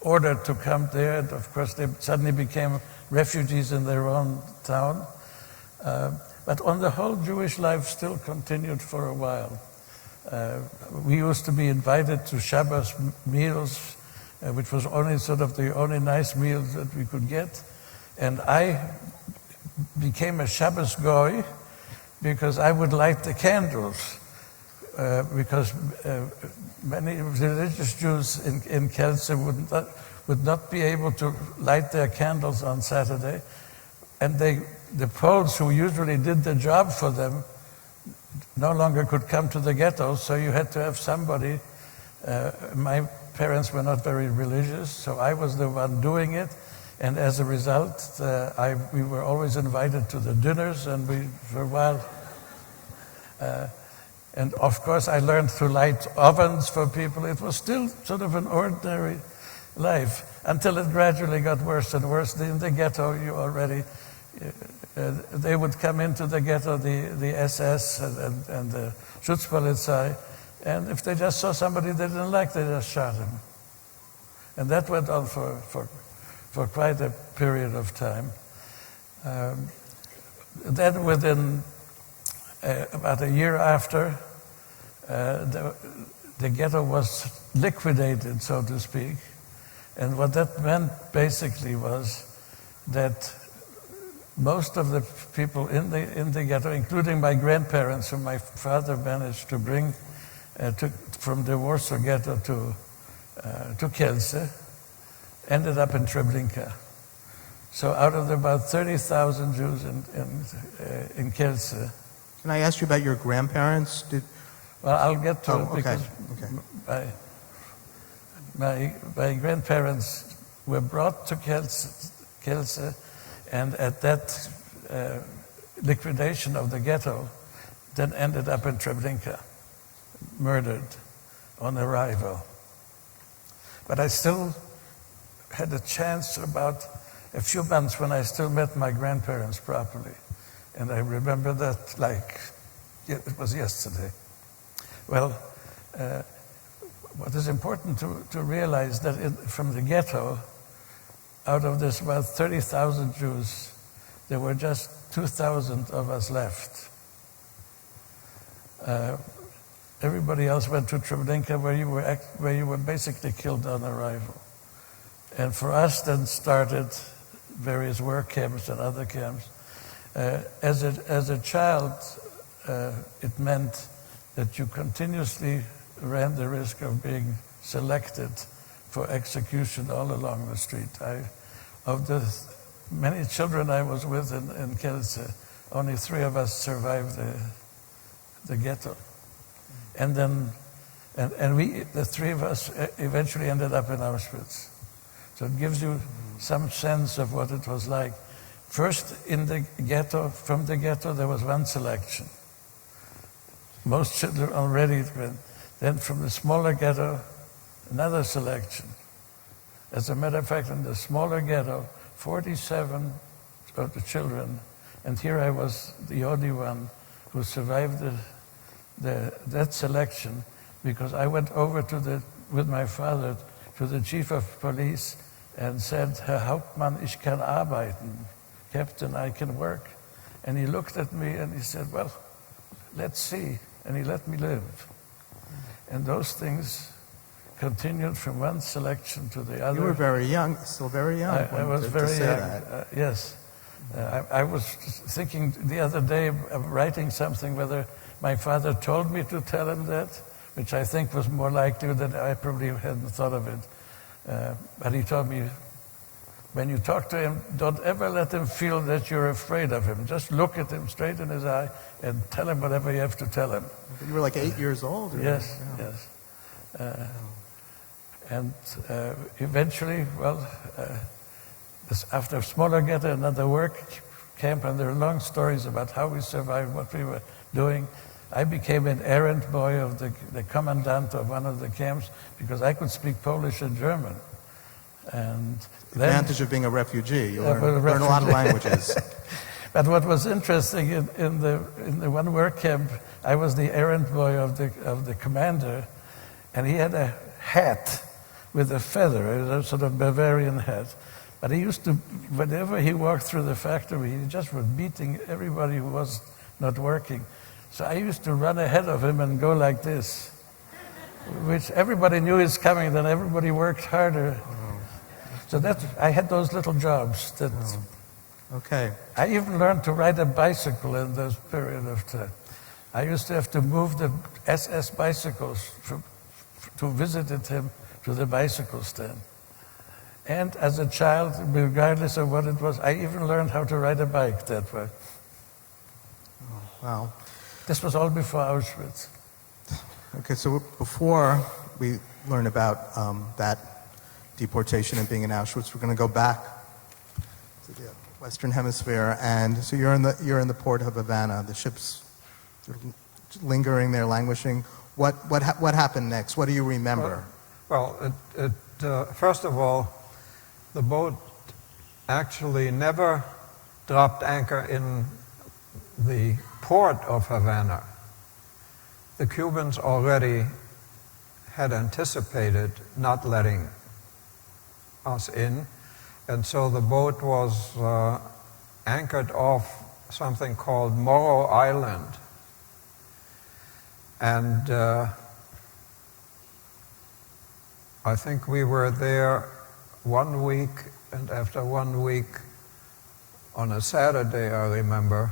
ordered to come there. And of course, they suddenly became refugees in their own town. But on the whole, Jewish life still continued for a while. We used to be invited to Shabbos meals, which was only sort of the only nice meals that we could get. And I became a Shabbos goy because I would light the candles, because many religious Jews in Kielce would not be able to light their candles on Saturday. And the Poles who usually did the job for them no longer could come to the ghetto, so you had to have somebody. My parents were not very religious, so I was the one doing it. And as a result, we were always invited to the dinners, and for a while. And of course, I learned to light ovens for people. It was still sort of an ordinary life until it gradually got worse and worse. In the ghetto, they would come into the ghetto, the SS and the Schutzpolizei, and if they just saw somebody they didn't like, they just shot him. And that went on for quite a period of time. Then within about a year after, the ghetto was liquidated, so to speak. And what that meant basically was that most of the people in the ghetto, including my grandparents, whom my father managed to bring from the Warsaw Ghetto to Kielce, ended up in Treblinka. So out of about 30,000 Jews in Kielce. Can I ask you about your grandparents? Well, I'll get to it because my grandparents were brought to Kielce, and at that liquidation of the ghetto, then ended up in Treblinka, murdered. on arrival. But I still had a chance about a few months when I still met my grandparents properly. And I remember that like it was yesterday. Well, what is important to realize that from the ghetto, out of this about 30,000 Jews, there were just 2,000 of us left. Everybody else went to Treblinka, where you were basically killed on arrival. And for us, then started various work camps and other camps. As a child, it meant that you continuously ran the risk of being selected for execution all along the street. Of the many children I was with in Kielce, only 3 of us survived the ghetto. And then, we, the 3 of us, eventually ended up in Auschwitz. So it gives you some sense of what it was like. First, in the ghetto, from the ghetto, there was one selection. Most children already went. Then from the smaller ghetto, another selection. As a matter of fact, in the smaller ghetto, 47 of the children, and here I was the only one who survived that selection, because I went over with my father to the chief of police and said, Herr Hauptmann, ich kann arbeiten. Captain, I can work. And he looked at me and he said, well, let's see. And he let me live. And those things continued from one selection to the other. You were very young, still very young. I was very young, yes. I was thinking the other day of writing something, whether my father told me to tell him that, which I think was more likely than I probably hadn't thought of it. But he told me, when you talk to him, don't ever let him feel that you're afraid of him. Just look at him straight in his eye and tell him whatever you have to tell him. You were like 8 years old? Yes, yes. And eventually, well, after smaller ghetto, another work camp, and there are long stories about how we survived, what we were doing. I became an errand boy of the commandant of one of the camps because I could speak Polish and German. And The then, advantage of being a refugee, you learn refugee. a lot of languages. But what was interesting in the one work camp, I was the errand boy of the commander, and he had a hat with a feather, a sort of Bavarian hat. But he used to, whenever he walked through the factory, he just was beating everybody who was not working. So I used to run ahead of him and go like this, which everybody knew is coming, then everybody worked harder. So I had those little jobs. Okay. I even learned to ride a bicycle in this period of time. I used to have to move the SS bicycles to visit him to the bicycle stand. And as a child, regardless of what it was, I even learned how to ride a bike that way. Oh, wow. This was all before Auschwitz. Okay, so before we learn about that deportation and being in Auschwitz, we're going to go back to the Western Hemisphere, and so you're in the port of Havana. The ship's sort of lingering there, languishing. What happened next? What do you remember? Well, first of all, the boat actually never dropped anchor in the port of Havana. The Cubans already had anticipated not letting us in, and so the boat was anchored off something called Morro Island. And I think we were there 1 week, and after 1 week, on a Saturday, I remember,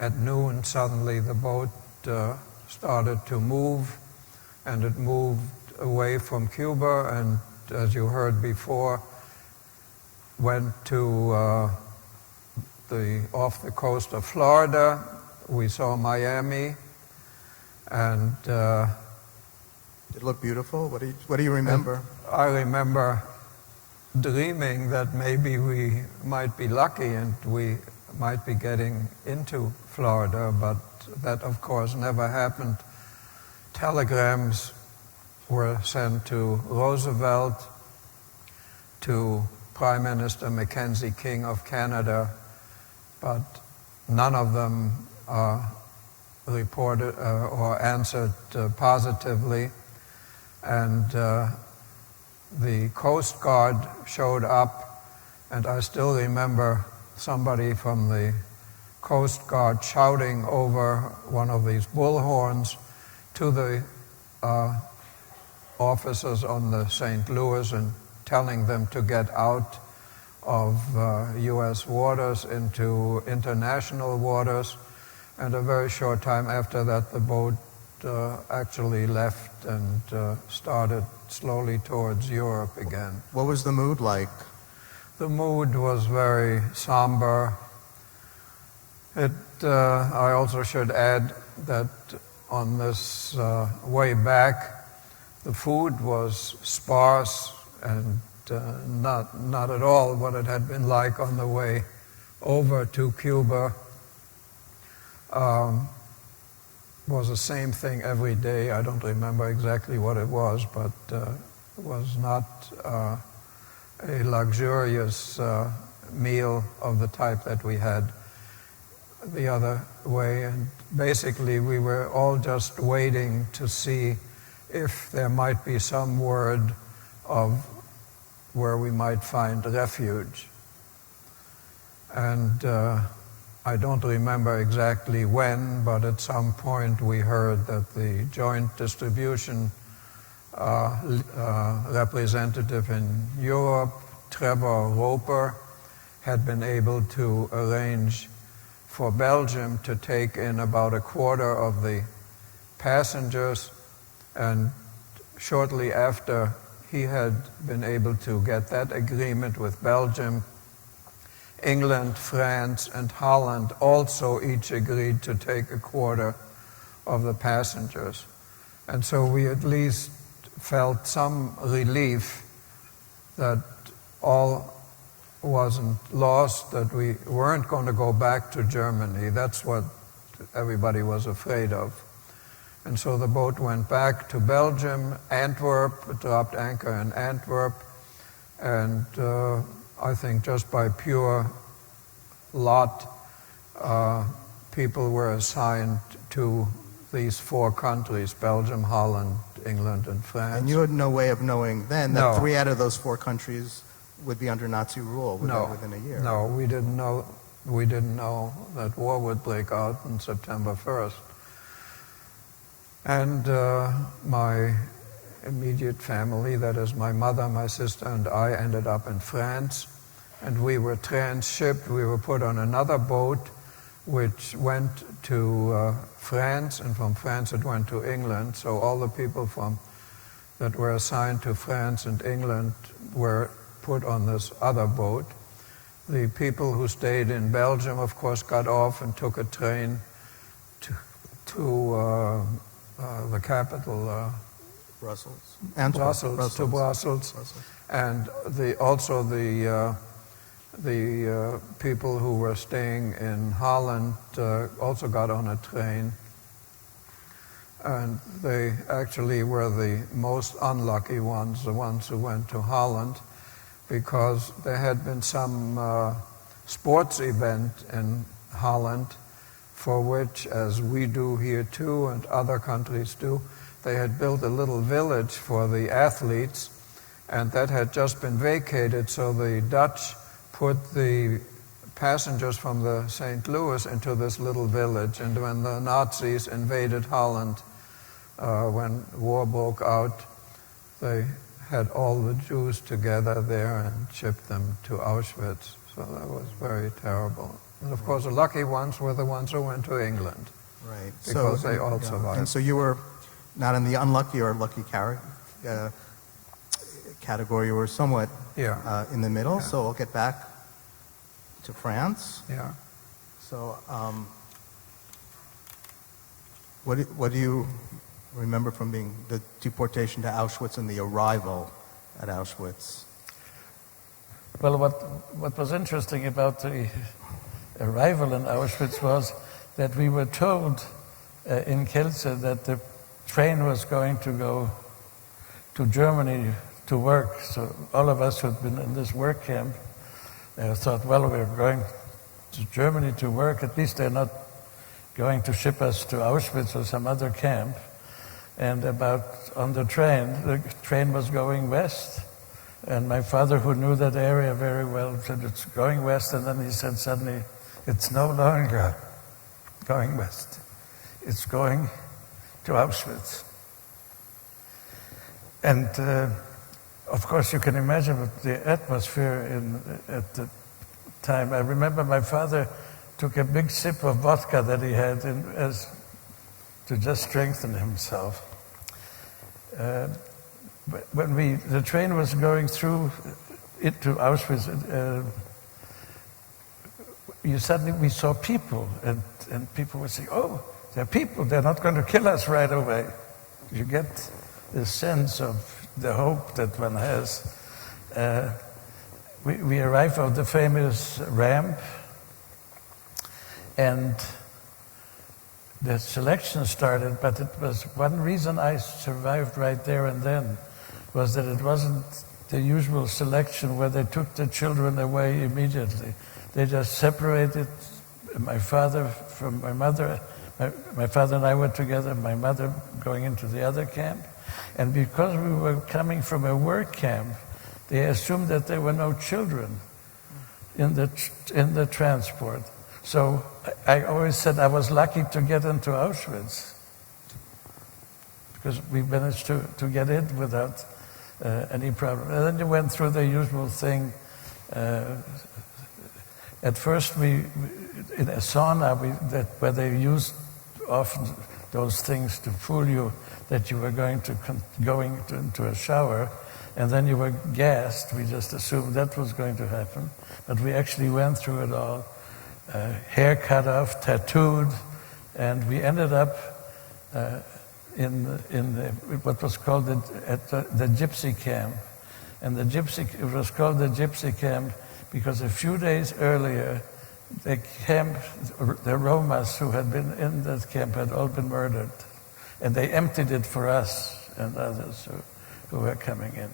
at noon, suddenly the boat started to move, and it moved away from Cuba, and as you heard before, went to off the coast of Florida. We saw Miami, and Did it look beautiful? What do you remember? I remember dreaming that maybe we might be lucky and we might be getting into Florida, but that of course never happened. Telegrams were sent to Roosevelt, to Prime Minister Mackenzie King of Canada, but none of them reported or answered positively. And the Coast Guard showed up, and I still remember somebody from the Coast Guard shouting over one of these bullhorns to the officers on the St. Louis and telling them to get out of U.S. waters into international waters. And a very short time after that, the boat actually left and started slowly towards Europe again. What was the mood like? The mood was very somber. I also should add that on this way back, the food was sparse and not at all what it had been like on the way over to Cuba. Was the same thing every day. I don't remember exactly what it was, but it was not a luxurious meal of the type that we had the other way. And basically, we were all just waiting to see if there might be some word of where we might find refuge. And I don't remember exactly when, but at some point we heard that the Joint Distribution representative in Europe, Trevor Roper, had been able to arrange for Belgium to take in about a quarter of the passengers, and shortly after he had been able to get that agreement with Belgium, England, France, and Holland also each agreed to take a quarter of the passengers. And so we at least felt some relief that all wasn't lost, that we weren't going to go back to Germany. That's what everybody was afraid of. And so the boat went back to Belgium, Antwerp, dropped anchor in Antwerp, and I think just by pure lot, people were assigned to these 4 countries, Belgium, Holland, England, and France. And you had no way of knowing then that No. 3 out of those 4 countries would be under Nazi rule within a year. No, we didn't know. We didn't know that war would break out on September 1st. And my immediate family, that is my mother, my sister, and I, ended up in France. And we were transshipped. We were put on another boat, which went to France, and from France it went to England. So all the people that were assigned to France and England were put on this other boat. The people who stayed in Belgium, of course, got off and took a train to the capital, Brussels. to Brussels. And also the people who were staying in Holland also got on a train. And they actually were the most unlucky ones, the ones who went to Holland, because there had been some sports event in Holland for which, as we do here too and other countries do, they had built a little village for the athletes, and that had just been vacated, so the Dutch put the passengers from the St. Louis into this little village. And when the Nazis invaded Holland, when war broke out, they had all the Jews together there and shipped them to Auschwitz. So that was very terrible. And of course, the lucky ones were the ones who went to England. Right. Because they all survived. And so you were not in the unlucky or lucky category. You were somewhat in the middle. Yeah. So I'll get back to France. Yeah. So what do you remember from being the deportation to Auschwitz and the arrival at Auschwitz? Well, what was interesting about the arrival in Auschwitz was that we were told in Kielce that the train was going to go to Germany to work. So all of us who'd been in this work camp thought, well, we're going to Germany to work. At least they're not going to ship us to Auschwitz or some other camp. And on the train was going west. And my father, who knew that area very well, said, it's going west. And then he said suddenly, it's no longer going west. It's going to Auschwitz. And of course, you can imagine what the atmosphere at the time. I remember my father took a big sip of vodka that he had to just strengthen himself. When the train was going through into Auschwitz, we saw people, and people would say, "Oh, they're people. They're not going to kill us right away." You get this sense of the hope that one has. We arrived at the famous ramp, and the selection started, but it was one reason I survived right there and then was that it wasn't the usual selection where they took the children away immediately. They just separated my father from my mother. My father and I were together, my mother going into the other camp. And because we were coming from a work camp, they assumed that there were no children in the transport. So I always said I was lucky to get into Auschwitz because we managed to get in without any problem. And then you went through the usual thing. At first, we in a sauna, where they used often those things to fool you that you were going into a shower, and then you were gassed. We just assumed that was going to happen, but we actually went through it all. Hair cut off, tattooed, and we ended up in what was called the gypsy camp. And it was called the gypsy camp because a few days earlier, the Romas who had been in that camp had all been murdered. And they emptied it for us and others who were coming in.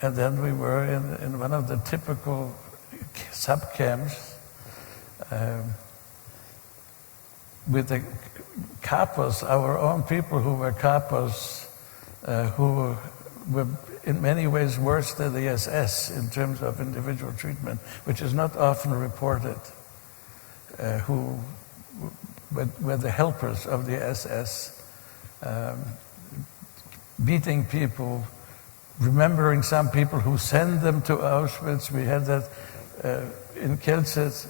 And then we were in one of the typical sub-camps with the capos, our own people who were capos, who were in many ways worse than the SS in terms of individual treatment, which is not often reported, who were the helpers of the SS, beating people, remembering some people who send them to Auschwitz. We had that in Kielce.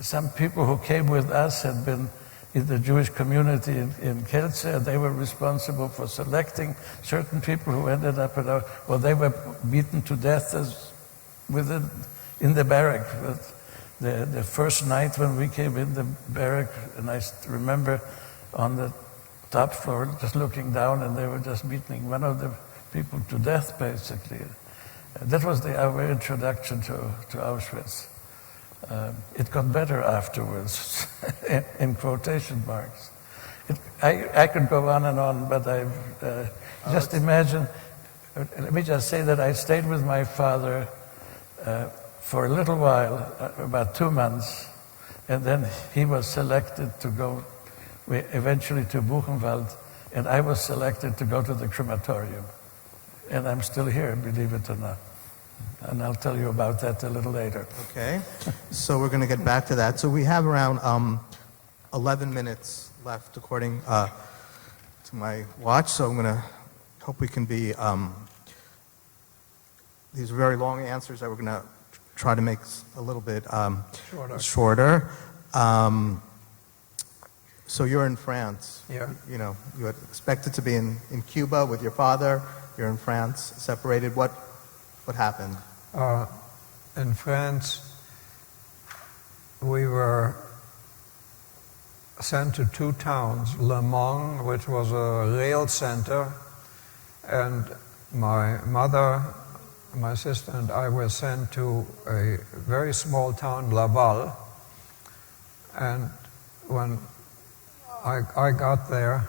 Some people who came with us had been in the Jewish community in Kielce. They were responsible for selecting certain people who ended up they were beaten to death in the barrack. The first night when we came in the barrack, and I remember on the top floor just looking down, and they were just beating one of the people to death, basically. That was our introduction to Auschwitz. It got better afterwards, in quotation marks. I could go on, but just imagine, let me just say that I stayed with my father for a little while, about 2 months, and then he was selected to go eventually to Buchenwald, and I was selected to go to the crematorium. And I'm still here, believe it or not. And I'll tell you about that a little later. Okay, so we're going to get back to that. So we have around 11 minutes left according to my watch, so I'm going to hope we can be, these are very long answers that we're going to try to make a little bit shorter. So you're in France. Yeah. You know, you had expected to be in Cuba with your father. You're in France, separated. What happened? In France, we were sent to 2 towns, Le Mans, which was a rail center, and my mother, my sister, and I were sent to a very small town, Laval. And when I got there,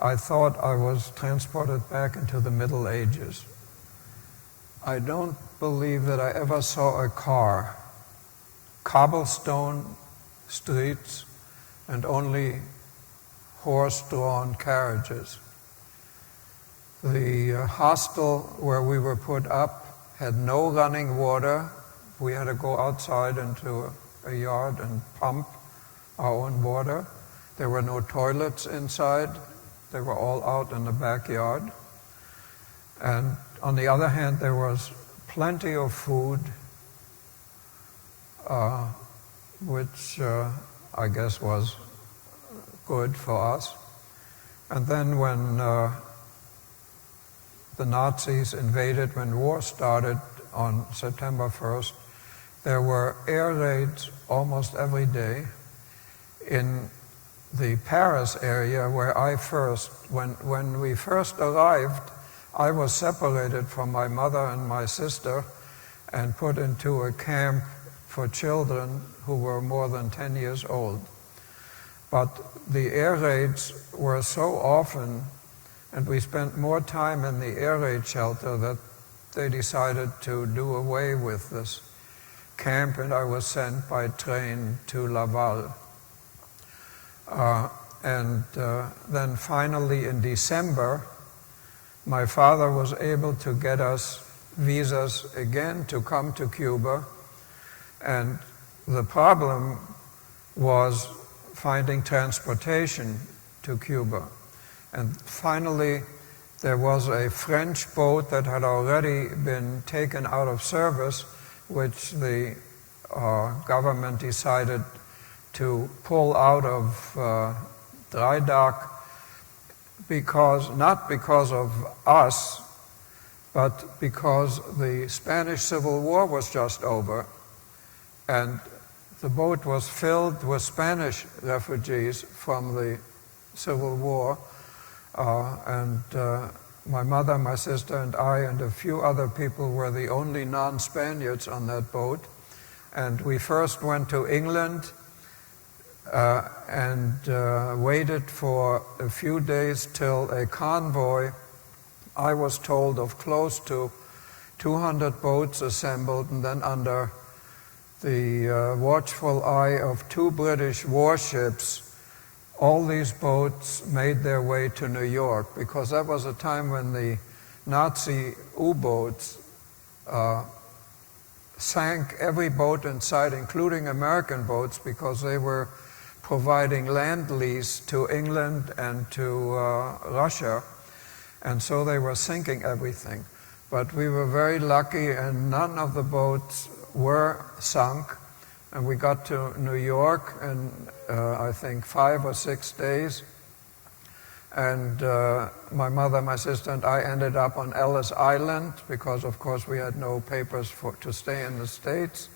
I thought I was transported back into the Middle Ages. I don't believe that I ever saw a car, cobblestone streets, and only horse-drawn carriages. The hostel where we were put up had no running water. We had to go outside into a yard and pump our own water. There were no toilets inside. They were all out in the backyard. And on the other hand, there was plenty of food, which I guess was good for us. And then when the Nazis invaded, when war started on September 1st, there were air raids almost every day. In the Paris area where when we first arrived, I was separated from my mother and my sister and put into a camp for children who were more than 10 years old. But the air raids were so often, and we spent more time in the air raid shelter, that they decided to do away with this camp, and I was sent by train to Laval. Then finally in December, my father was able to get us visas again to come to Cuba, and the problem was finding transportation to Cuba. And finally, there was a French boat that had already been taken out of service, which the government decided to pull out of dry dock not because of us, but because the Spanish Civil War was just over, and the boat was filled with Spanish refugees from the Civil War, and my mother, my sister, and I, and a few other people were the only non-Spaniards on that boat. And we first went to England and waited for a few days till a convoy, I was told, of close to 200 boats assembled, and then under the watchful eye of 2 British warships, all these boats made their way to New York, because that was a time when the Nazi U-boats sank every boat in sight, including American boats, because they were providing land lease to England and to Russia, and so they were sinking everything. But we were very lucky, and none of the boats were sunk, and we got to New York in I think 5 or 6 days, and my mother, my sister, and I ended up on Ellis Island because, of course, we had no papers to stay in the States.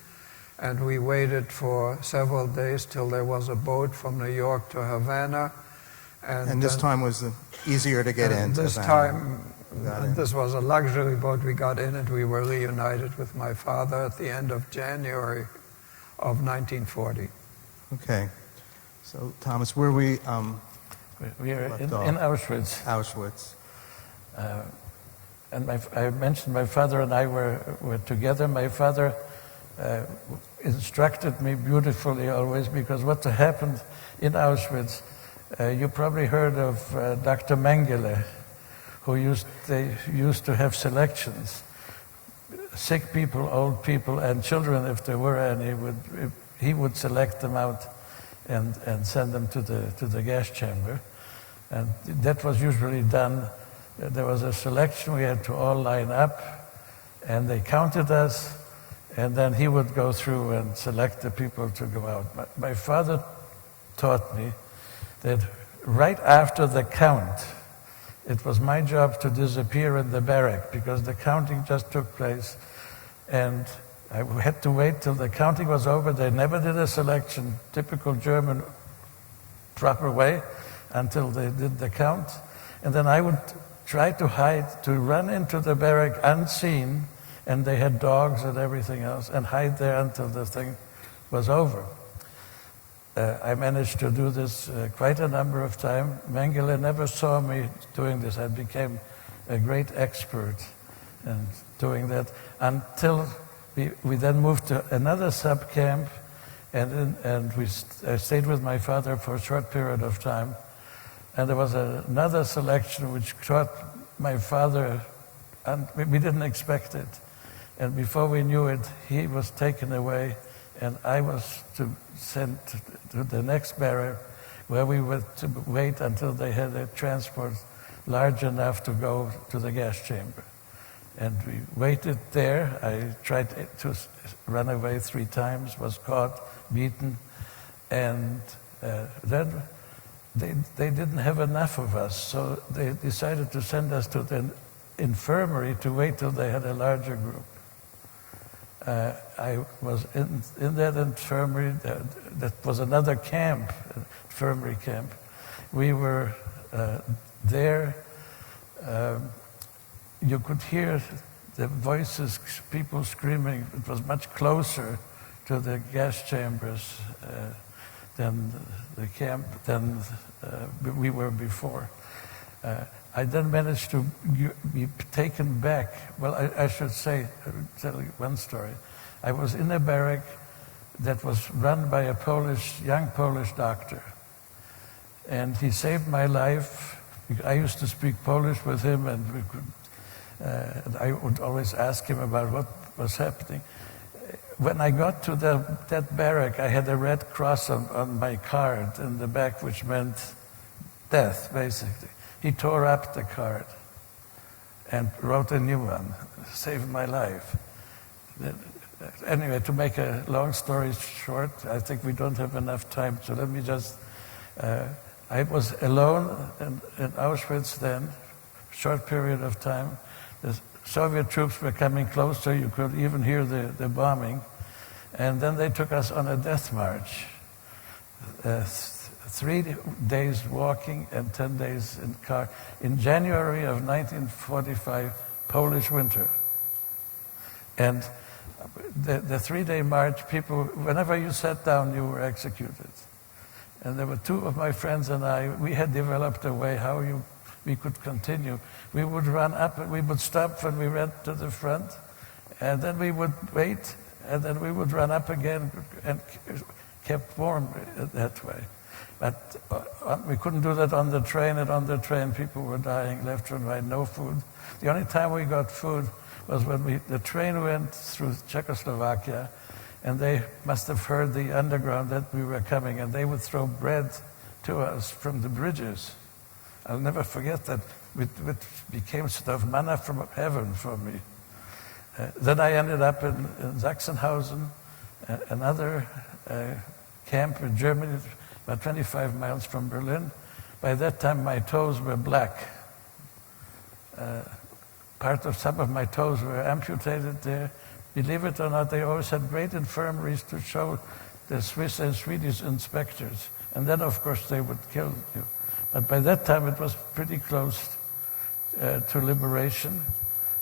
And we waited for several days till there was a boat from New York to Havana. And this time was easier to get in. This time, this was a luxury boat. We got in and we were reunited with my father at the end of January of 1940. Okay. So, Thomas, where we are in Auschwitz. Auschwitz. And I mentioned my father and I were together. My father instructed me beautifully always, because what happened in Auschwitz, you probably heard of Dr. Mengele, they used to have selections. Sick people, old people, and children, if there were any, he would select them out and send them to the gas chamber. And that was usually done. There was a selection, we had to all line up, and they counted us, and then he would go through and select the people to go out. My father taught me that right after the count, it was my job to disappear in the barrack, because the counting just took place, and I had to wait till the counting was over. They never did a selection, typical German proper way, until they did the count. And then I would try to hide, to run into the barrack unseen, and they had dogs and everything else, and hide there until the thing was over. I managed to do this quite a number of times. Mengele never saw me doing this. I became a great expert in doing that until we then moved to another sub-camp, and I stayed with my father for a short period of time. And there was another selection which caught my father, and we didn't expect it. And before we knew it, he was taken away, and I was sent to the next barrack, where we were to wait until they had a transport large enough to go to the gas chamber. And we waited there. I tried to run away 3 times, was caught, beaten, and then they didn't have enough of us, so they decided to send us to the infirmary to wait till they had a larger group. I was in that infirmary. That was another camp, infirmary camp. We were there. You could hear the voices, people screaming. It was much closer to the gas chambers than the camp than we were before. I then managed to be taken back. Well, I should tell you one story. I was in a barrack that was run by a young Polish doctor. And he saved my life. I used to speak Polish with him, and and I would always ask him about what was happening. When I got to that barrack, I had a red cross on my card in the back, which meant death, basically. He tore up the card and wrote a new one, saved my life. Anyway, to make a long story short, I think we don't have enough time, so let me just... I was alone in Auschwitz then, short period of time. The Soviet troops were coming closer. You could even hear the bombing. And then they took us on a death march. 3 days walking and 10 days in car. In January of 1945, Polish winter. And the 3-day march, people, whenever you sat down, you were executed. And there were 2 of my friends and I, we had developed a way how we could continue. We would run up and we would stop when we went to the front, and then we would wait, and then we would run up again and kept warm that way. But we couldn't do that on the train, and on the train people were dying left and right, no food. The only time we got food was when the train went through Czechoslovakia, and they must have heard the underground that we were coming, and they would throw bread to us from the bridges. I'll never forget that. It became sort of manna from heaven for me. Then I ended up in Sachsenhausen, another camp in Germany, about 25 miles from Berlin. By that time, my toes were black. Some of my toes were amputated there. Believe it or not, they always had great infirmaries to show the Swiss and Swedish inspectors. And then, of course, they would kill you. But by that time, it was pretty close to liberation.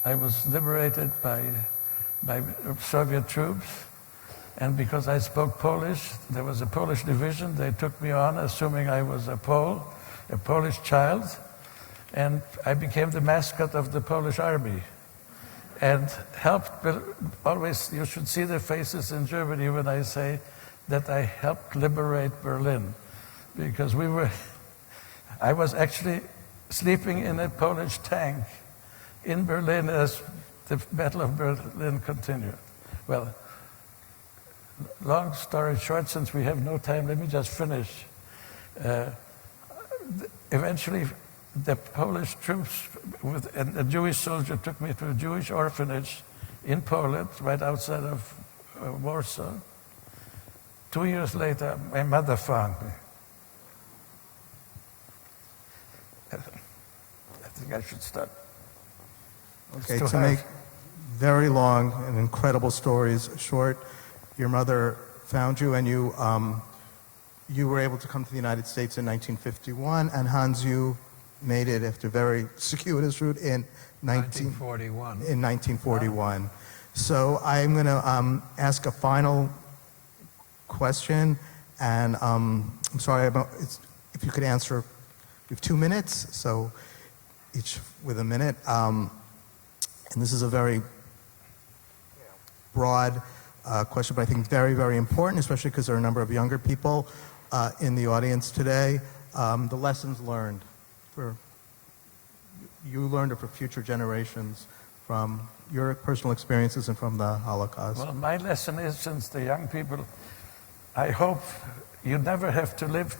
I was liberated by Soviet troops. And because I spoke Polish, there was a Polish division. They took me on, assuming I was a Pole, a Polish child. And I became the mascot of the Polish army. And helped, always, you should see the faces in Germany when I say that I helped liberate Berlin. Because I was actually sleeping in a Polish tank in Berlin as the Battle of Berlin continued. Well, long story short, since we have no time, let me just finish. Eventually, the Polish troops and a Jewish soldier took me to a Jewish orphanage in Poland, right outside of Warsaw. 2 years later, my mother found me. I think I should stop. Okay, to make very long and incredible stories short, your mother found you, and you were able to come to the United States in 1951, and Hans, you made it after a very circuitous route in 1941. In 1941. So I'm going to ask a final question, And I'm sorry about, if you could answer, we have 2 minutes, so each with a minute. And this is a very broad question, but I think very, very important, especially because there are a number of younger people in the audience today. The lessons learned for you learned or for future generations from your personal experiences and from the Holocaust. Well, my lesson is, since the young people, I hope you never have to live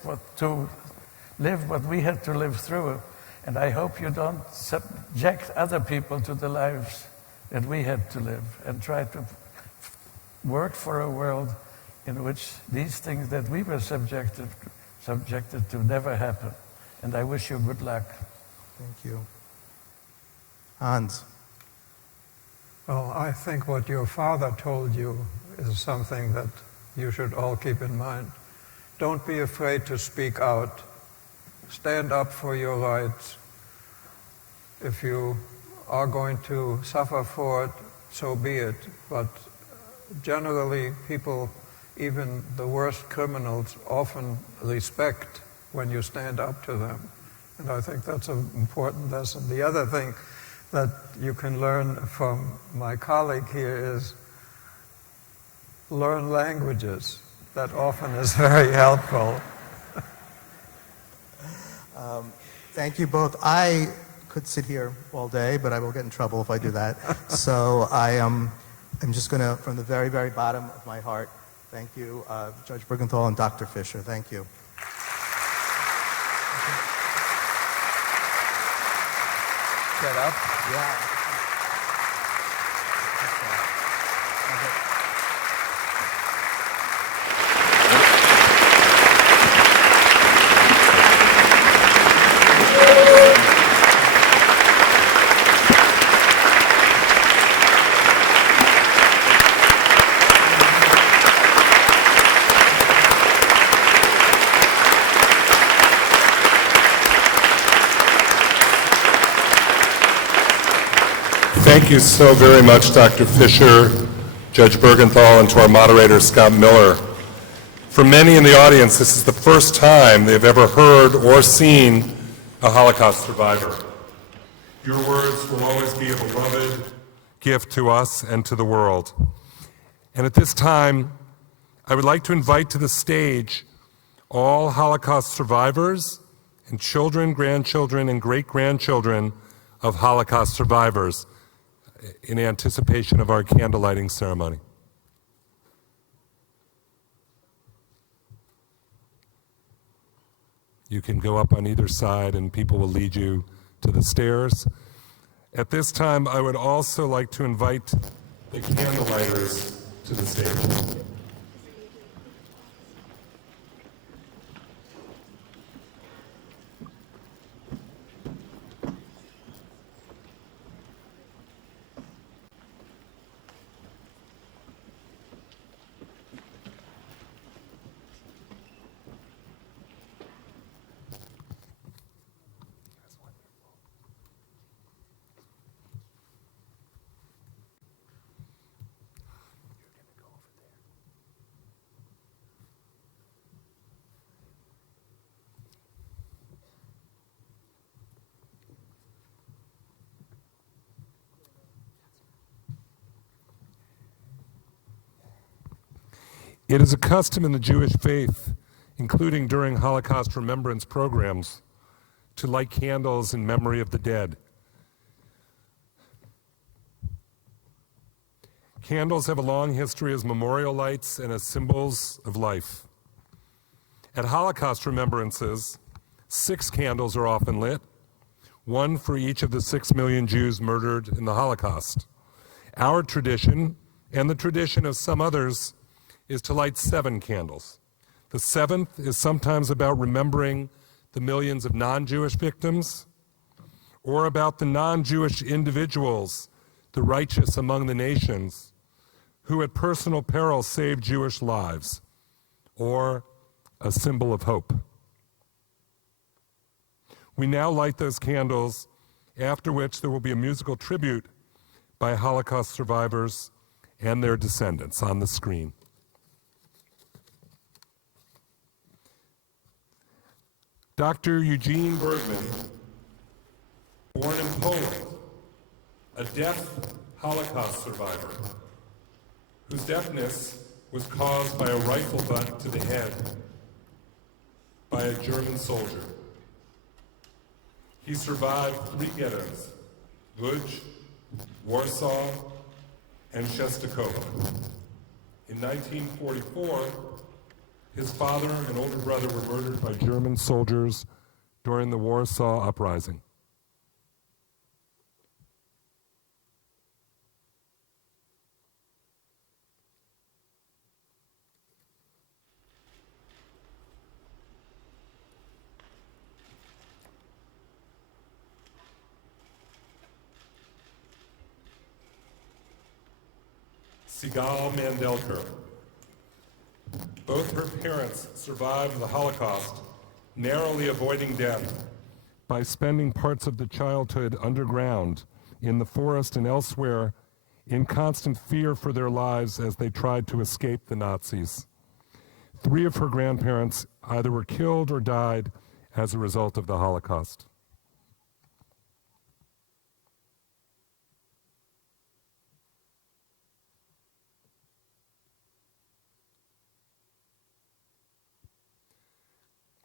what we had to live through, and I hope you don't subject other people to the lives that we had to live, and try to work for a world in which these things that we were subjected to never happen. And I wish you good luck. Thank you. Hans. Well, I think what your father told you is something that you should all keep in mind. Don't be afraid to speak out. Stand up for your rights. If you are going to suffer for it, so be it. But generally, people, even the worst criminals, often respect when you stand up to them. And I think that's an important lesson. The other thing that you can learn from my colleague here is learn languages. That often is very helpful. Thank you both. I could sit here all day, but I will get in trouble if I do that. So I'm just going to, from the very, very bottom of my heart, thank you, Judge Bergenthal and Dr. Fisher. Thank you. Get up. Yeah. Thank you so very much, Dr. Fisher, Judge Bergenthal, and to our moderator, Scott Miller. For many in the audience, this is the first time they've ever heard or seen a Holocaust survivor. Your words will always be a beloved gift to us and to the world. And at this time, I would like to invite to the stage all Holocaust survivors and children, grandchildren, and great-grandchildren of Holocaust survivors in anticipation of our candle lighting ceremony. You can go up on either side and people will lead you to the stairs. At this time, I would also like to invite the candle lighters to the stage. It is a custom in the Jewish faith, including during Holocaust remembrance programs, to light candles in memory of the dead. Candles have a long history as memorial lights and as symbols of life. At Holocaust remembrances, 6 candles are often lit, 1 for each of the 6 million Jews murdered in the Holocaust. Our tradition, and the tradition of some others, is to light 7 candles. The 7th is sometimes about remembering the millions of non-Jewish victims, or about the non-Jewish individuals, the righteous among the nations, who at personal peril saved Jewish lives, or a symbol of hope. We now light those candles, after which there will be a musical tribute by Holocaust survivors and their descendants on the screen. Dr. Eugene Bergman, born in Poland, a deaf Holocaust survivor, whose deafness was caused by a rifle butt to the head by a German soldier. He survived 3 ghettos, Łódź, Warsaw, and Czestochowa. In 1944, his father and older brother were murdered by German soldiers during the Warsaw Uprising. Sigal Mandelker. Both her parents survived the Holocaust, narrowly avoiding death by spending parts of the childhood underground in the forest and elsewhere in constant fear for their lives as they tried to escape the Nazis. 3 of her grandparents either were killed or died as a result of the Holocaust.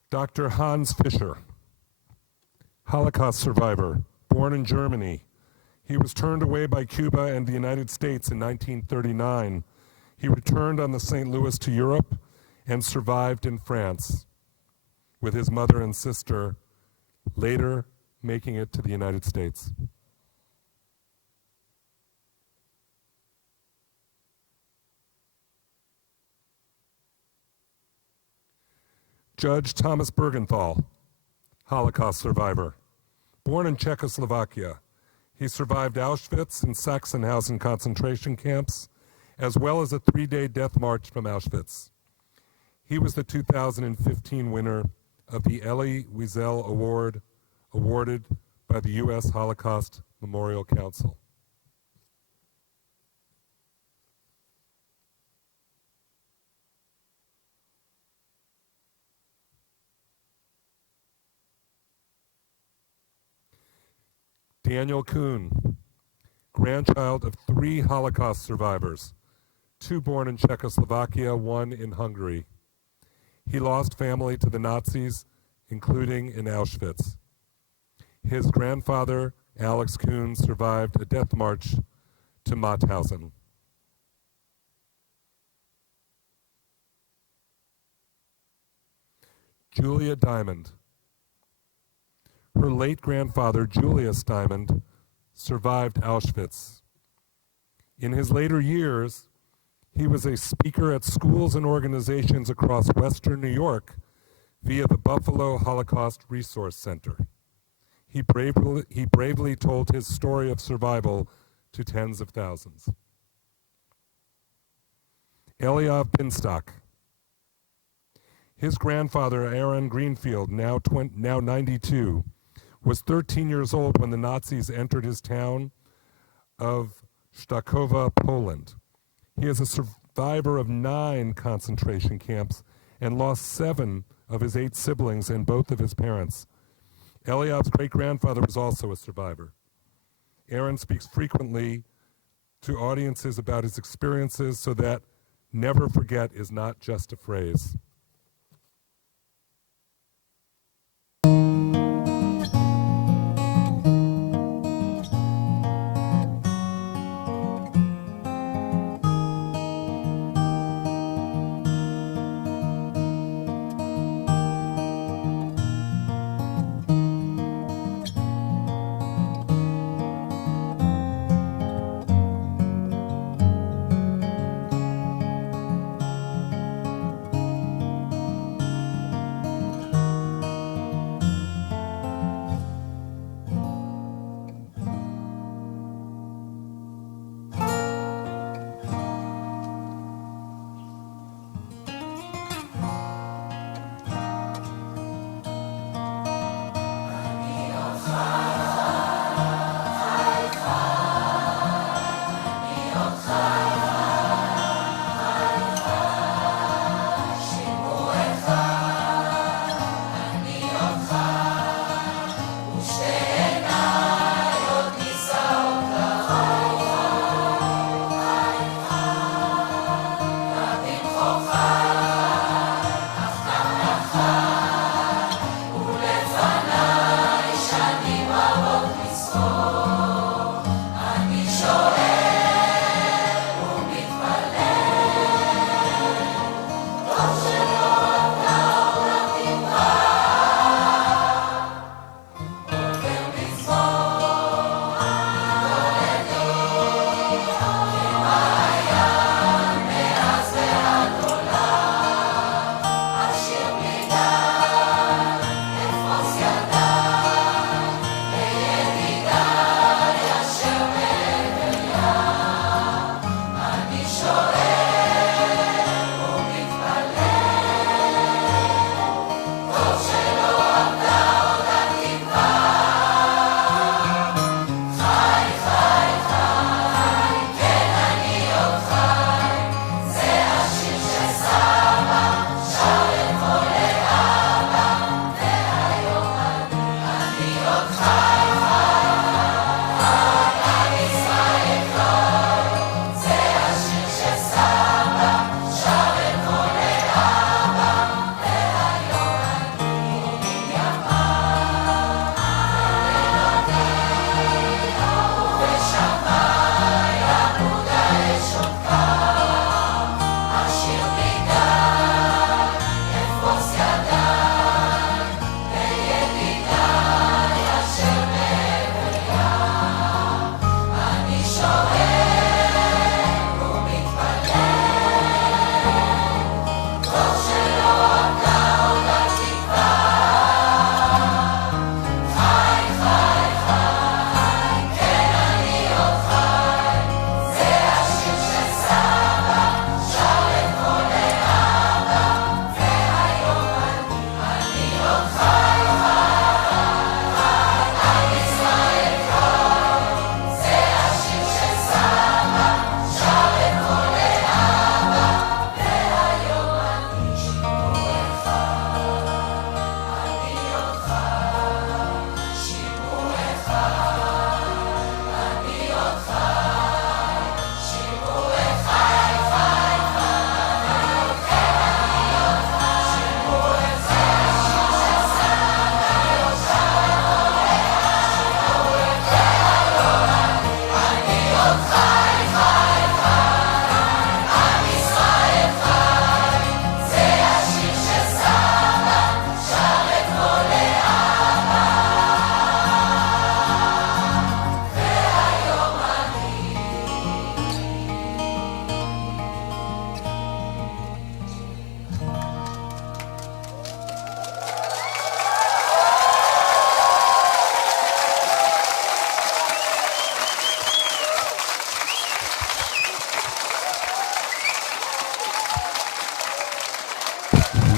Dr. Hans Fischer, Holocaust survivor, born in Germany. He was turned away by Cuba and the United States in 1939. He returned on the St. Louis to Europe and survived in France with his mother and sister, later making it to the United States. Judge Thomas Bergenthal, Holocaust survivor, born in Czechoslovakia. He survived Auschwitz and Sachsenhausen concentration camps, as well as a 3-day death march from Auschwitz. He was the 2015 winner of the Elie Wiesel Award, awarded by the U.S. Holocaust Memorial Council. Daniel Kuhn, grandchild of 3 Holocaust survivors, 2 born in Czechoslovakia, 1 in Hungary. He lost family to the Nazis, including in Auschwitz. His grandfather, Alex Kuhn, survived a death march to Mauthausen. Julia Diamond. Her late grandfather, Julius Diamond, survived Auschwitz. In his later years, he was a speaker at schools and organizations across Western New York via the Buffalo Holocaust Resource Center. He bravely told his story of survival to tens of thousands. Eliav Binstock. His grandfather, Aaron Greenfield, now 92, was 13 years old when the Nazis entered his town of Sztakowa, Poland. He is a survivor of 9 concentration camps and lost 7 of his 8 siblings and both of his parents. Eliav's great-grandfather was also a survivor. Aaron speaks frequently to audiences about his experiences so that never forget is not just a phrase.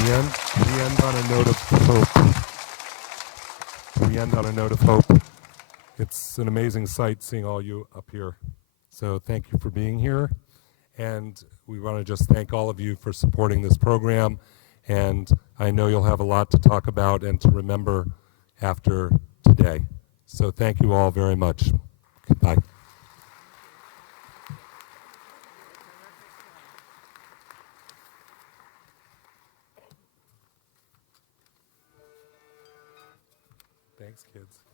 We end on a note of hope. We end on a note of hope. It's an amazing sight seeing all you up here. So thank you for being here. And we want to just thank all of you for supporting this program. And I know you'll have a lot to talk about and to remember after today. So thank you all very much. Goodbye. Thanks, kids.